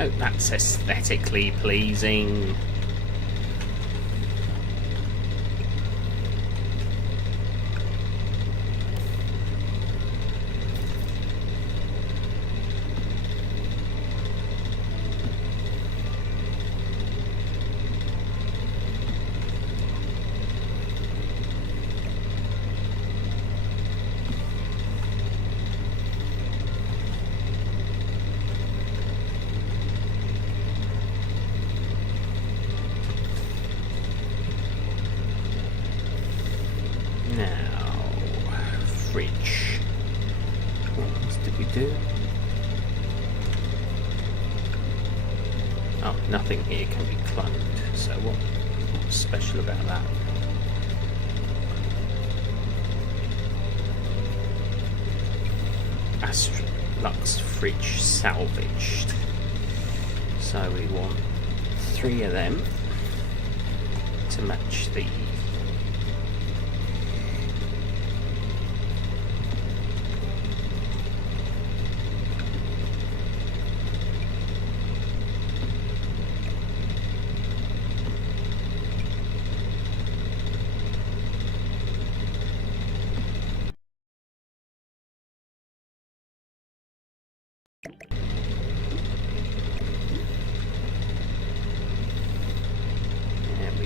Oh, that's aesthetically pleasing. Fridge. What else did we do? Oh, nothing here can be cloned. So what's special about that? Astrolux fridge salvaged. So we want 3 of them to match the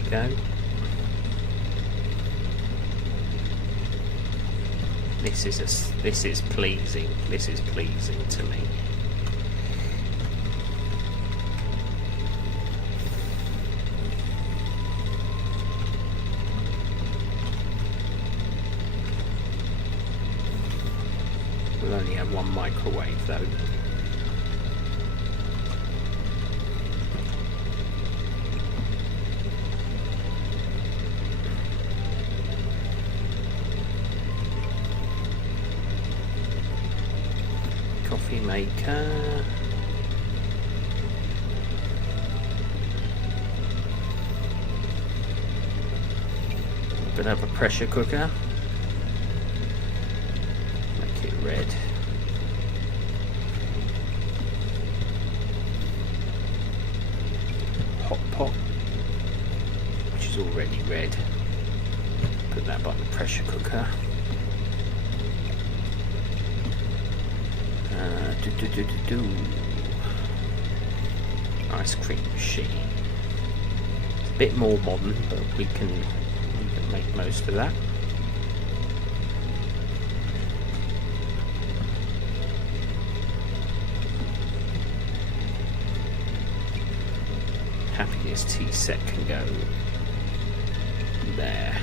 go. This is pleasing. This is pleasing to me. We'll only have 1 microwave though. Coffee maker. A bit of a pressure cooker. Make it red. Hot pot, which is already red. Put that by the pressure cooker. Ice cream machine. It's a bit more modern, but we can make most of that. Happy as tea set can go. there.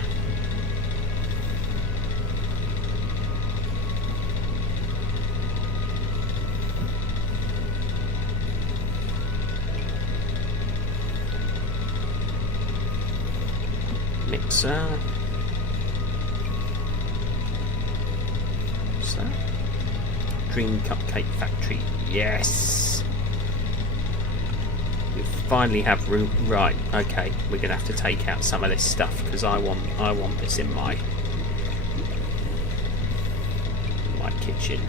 Mixer. What's that? Dream Cupcake Factory. Yes! We finally have room. Right, okay. We're gonna have to take out some of this stuff because I want this in my kitchen.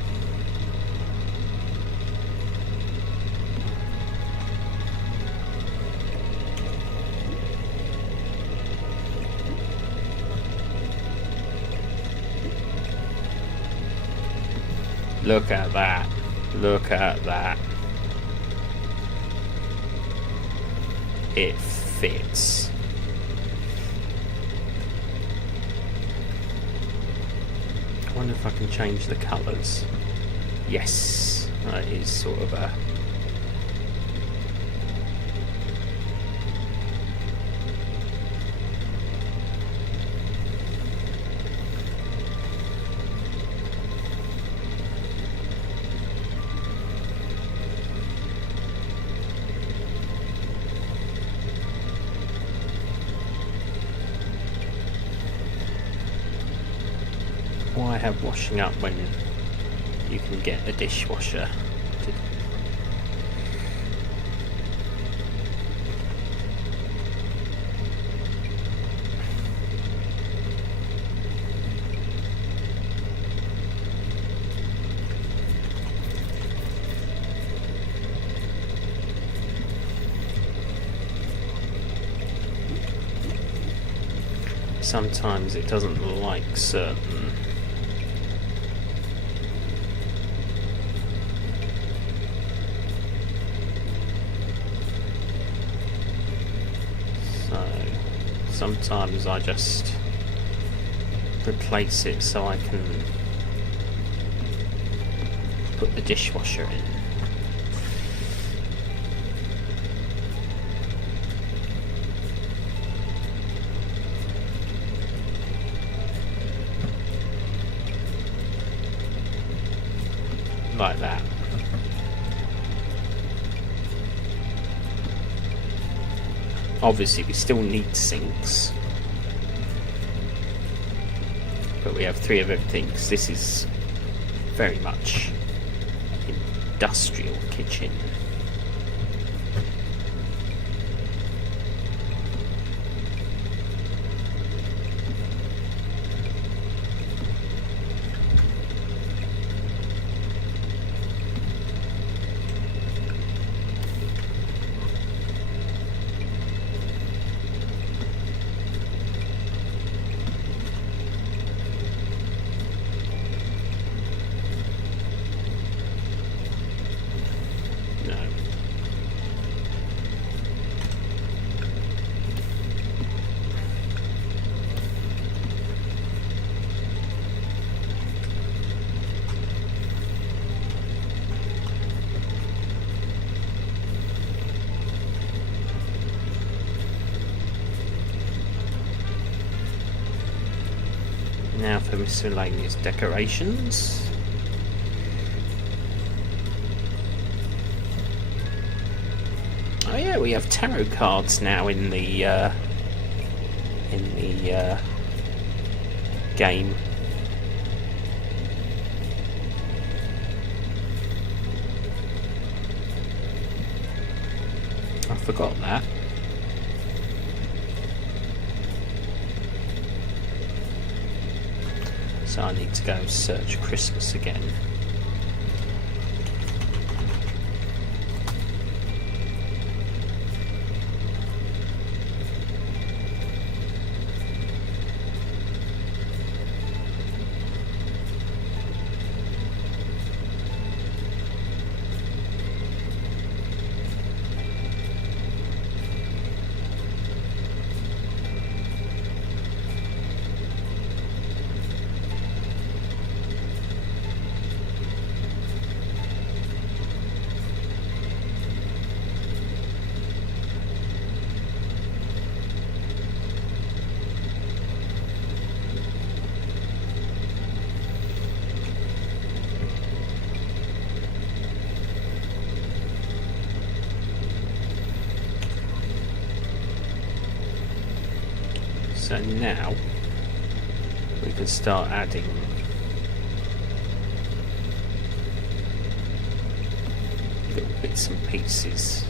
Look at that. Look at that. It fits. I wonder if I can change the colours. Yes. That is sort of a... Why have washing up when you can get a dishwasher? Sometimes it doesn't like certain sometimes I just replace it so I can put the dishwasher in. Like that. Obviously we still need sinks, but we have 3 of everything because this is very much industrial kitchen. Now for miscellaneous decorations. Oh yeah, we have tarot cards now in the game. I forgot that. So I need to go search Christmas again. So now we can start adding little bits and pieces.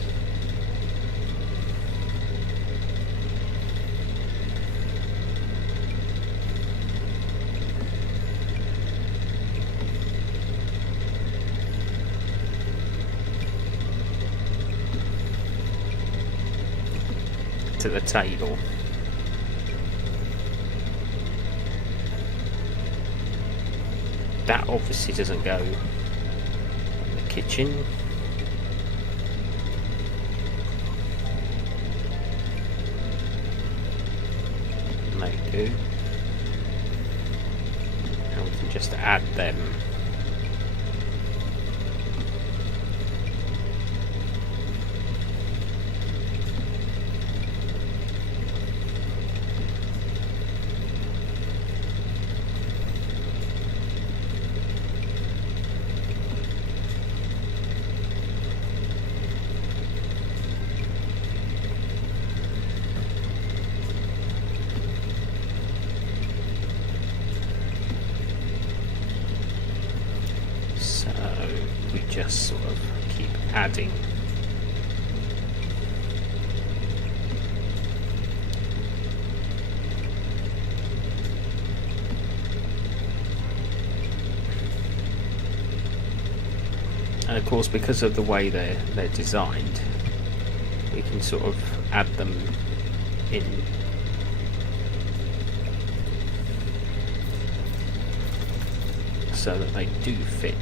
To the table. That obviously doesn't go in the kitchen. May do. And we can just add them. Just sort of keep adding. And of course, because of the way they're designed, we can sort of add them in so that they do fit.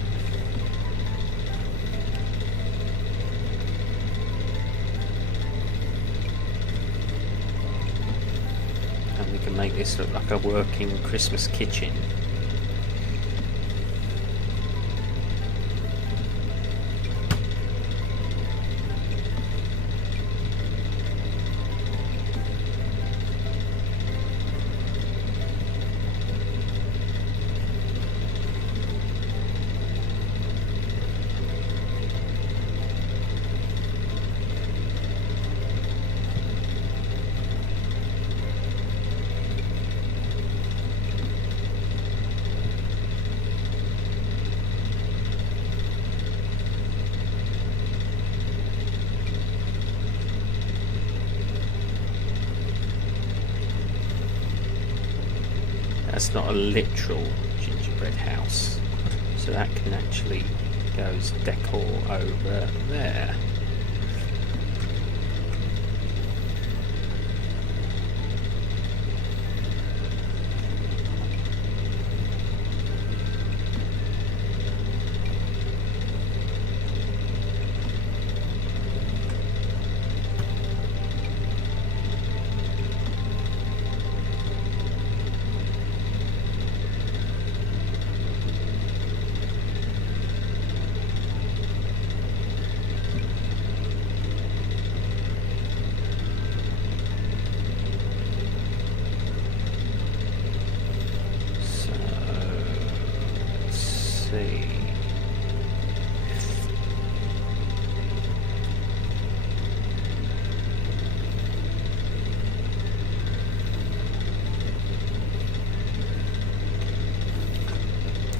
Make this look like a working Christmas kitchen. That's not a literal gingerbread house, so that can actually go as decor over there.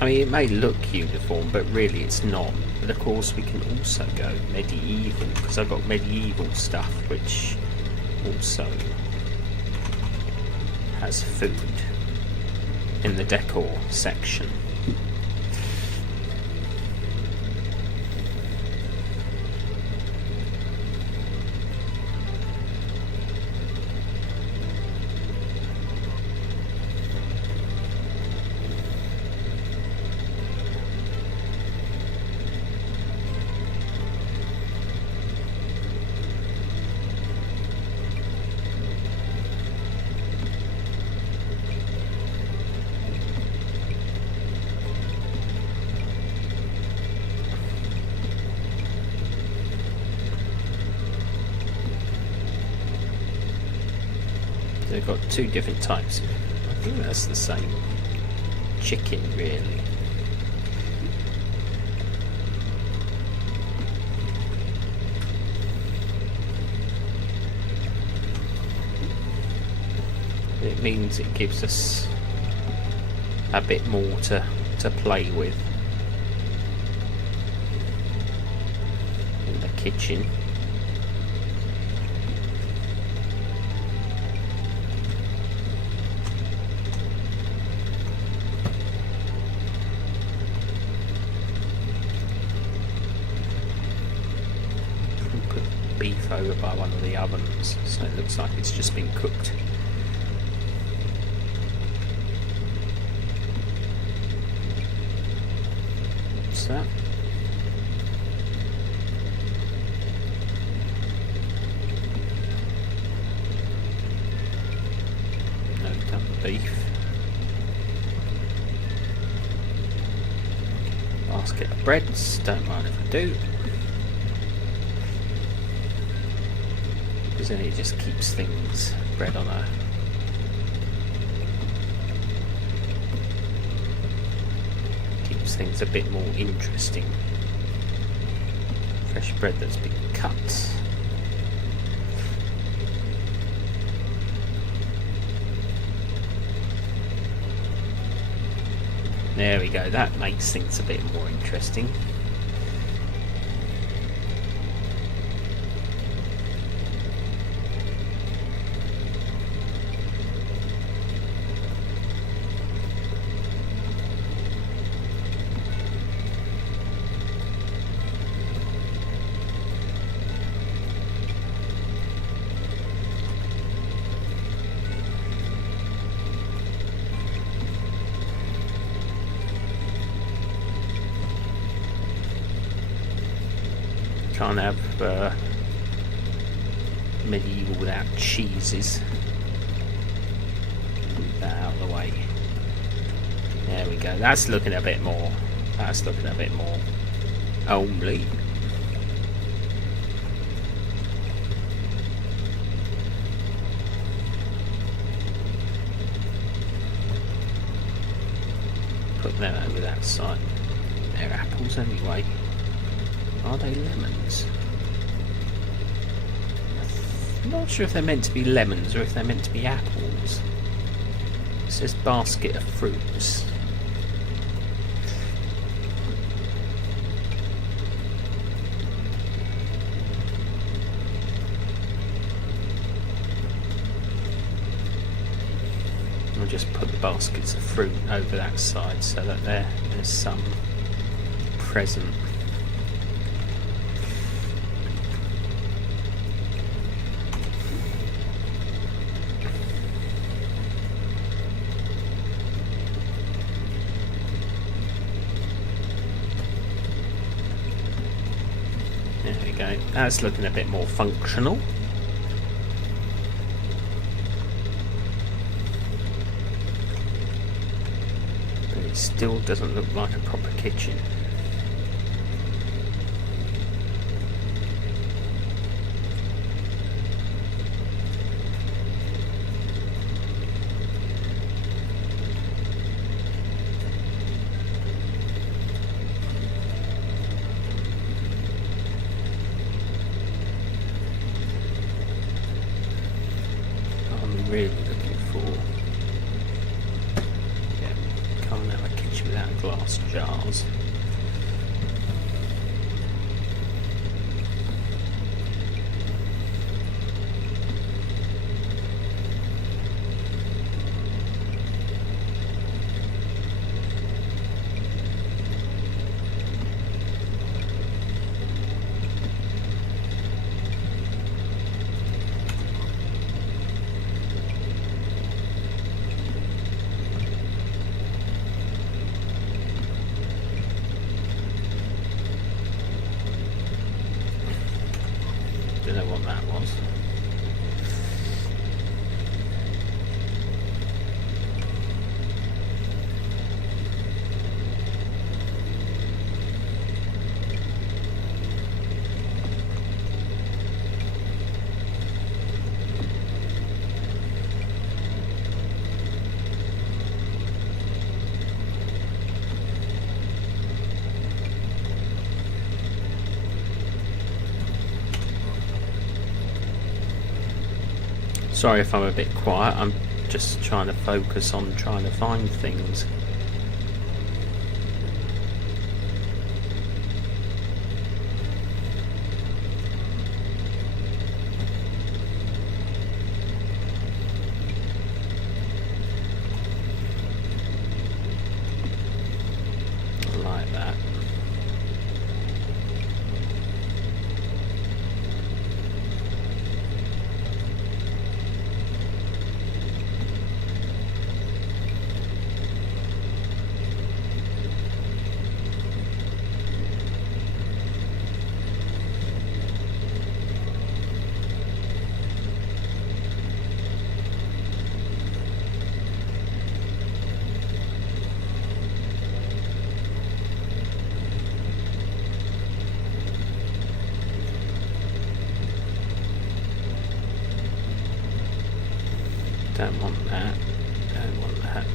I mean, it may look uniform, but really it's not. But of course we can also go medieval, because I've got medieval stuff which also has food in the decor section. They've got two different types. I think that's the same chicken, really. It means it gives us a bit more to play with in the kitchen. Put beef over by one of the ovens, so it looks like it's just been cooked. That no, done the beef. Basket of breads, don't mind if I do, because then it just keeps things bread on a things a bit more interesting. Fresh bread that's been cut. There we go, that makes things a bit more interesting. Can't have medieval without cheeses. Move that out of the way. There we go. That's looking a bit more. That's looking a bit more homely. Put them over that side. They're apples anyway. Are they lemons? I'm not sure if they're meant to be lemons or if they're meant to be apples. It says basket of fruits. I'll just put the baskets of fruit over that side so that there's some present. There we go. That's looking a bit more functional. But it still doesn't look like a proper kitchen. Really looking for, yeah, can't have a kitchen without glass jars. Don't know what that was. Sorry if I'm a bit quiet, I'm just trying to focus on trying to find things. Like that. Don't want that. Don't want that.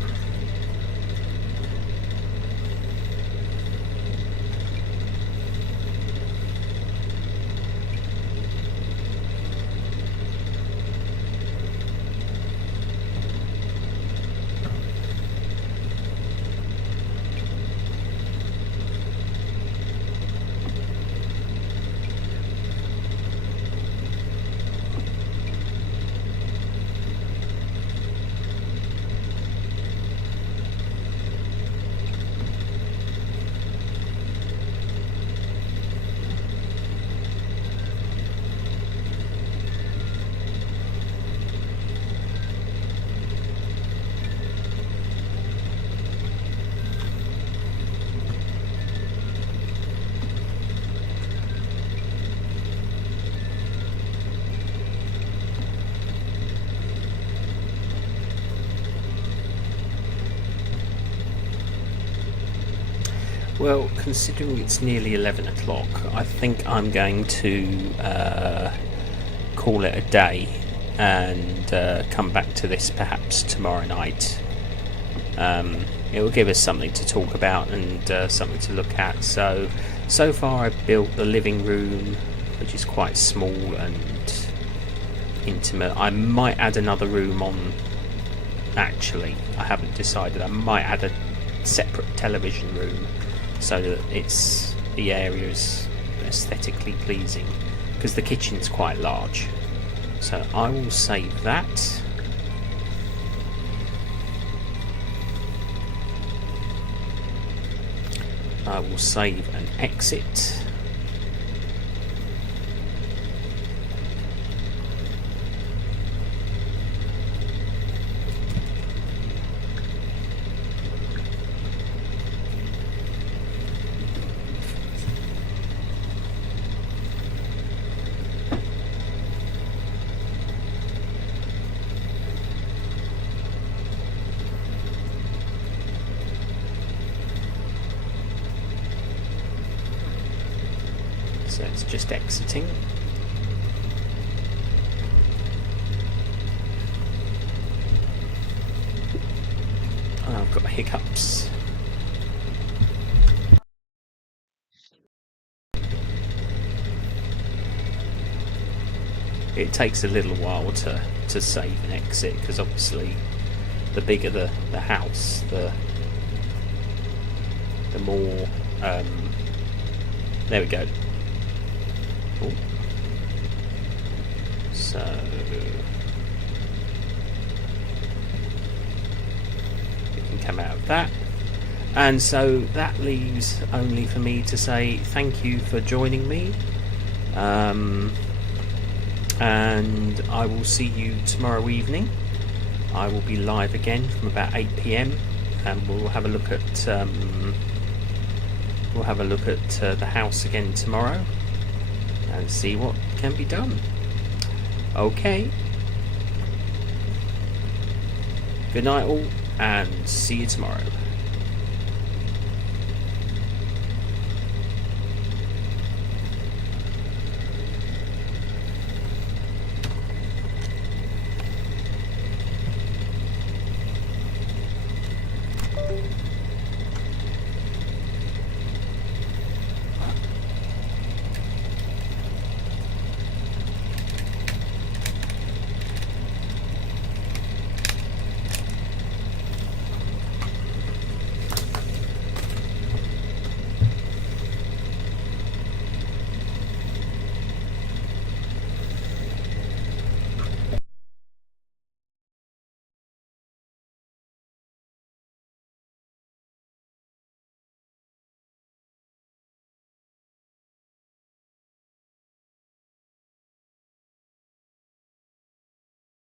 Well, considering it's nearly 11 o'clock, I think I'm going to call it a day and come back to this perhaps tomorrow night. It will give us something to talk about and something to look at. So far I've built the living room, which is quite small and intimate. I might add another room on. Actually, I haven't decided. I might add a separate television room so that the area is aesthetically pleasing, because the kitchen's quite large. So I will save that. I will save and exit. So it's just exiting. Oh, I've got hiccups. It takes a little while to save and exit, because obviously the bigger the house, the more there we go. Ooh. So we can come out of that, and so that leaves only for me to say thank you for joining me, and I will see you tomorrow evening. I will be live again from about 8 PM, and we'll have a look at the house again tomorrow and see what can be done. Okay. Good night all, and see you tomorrow.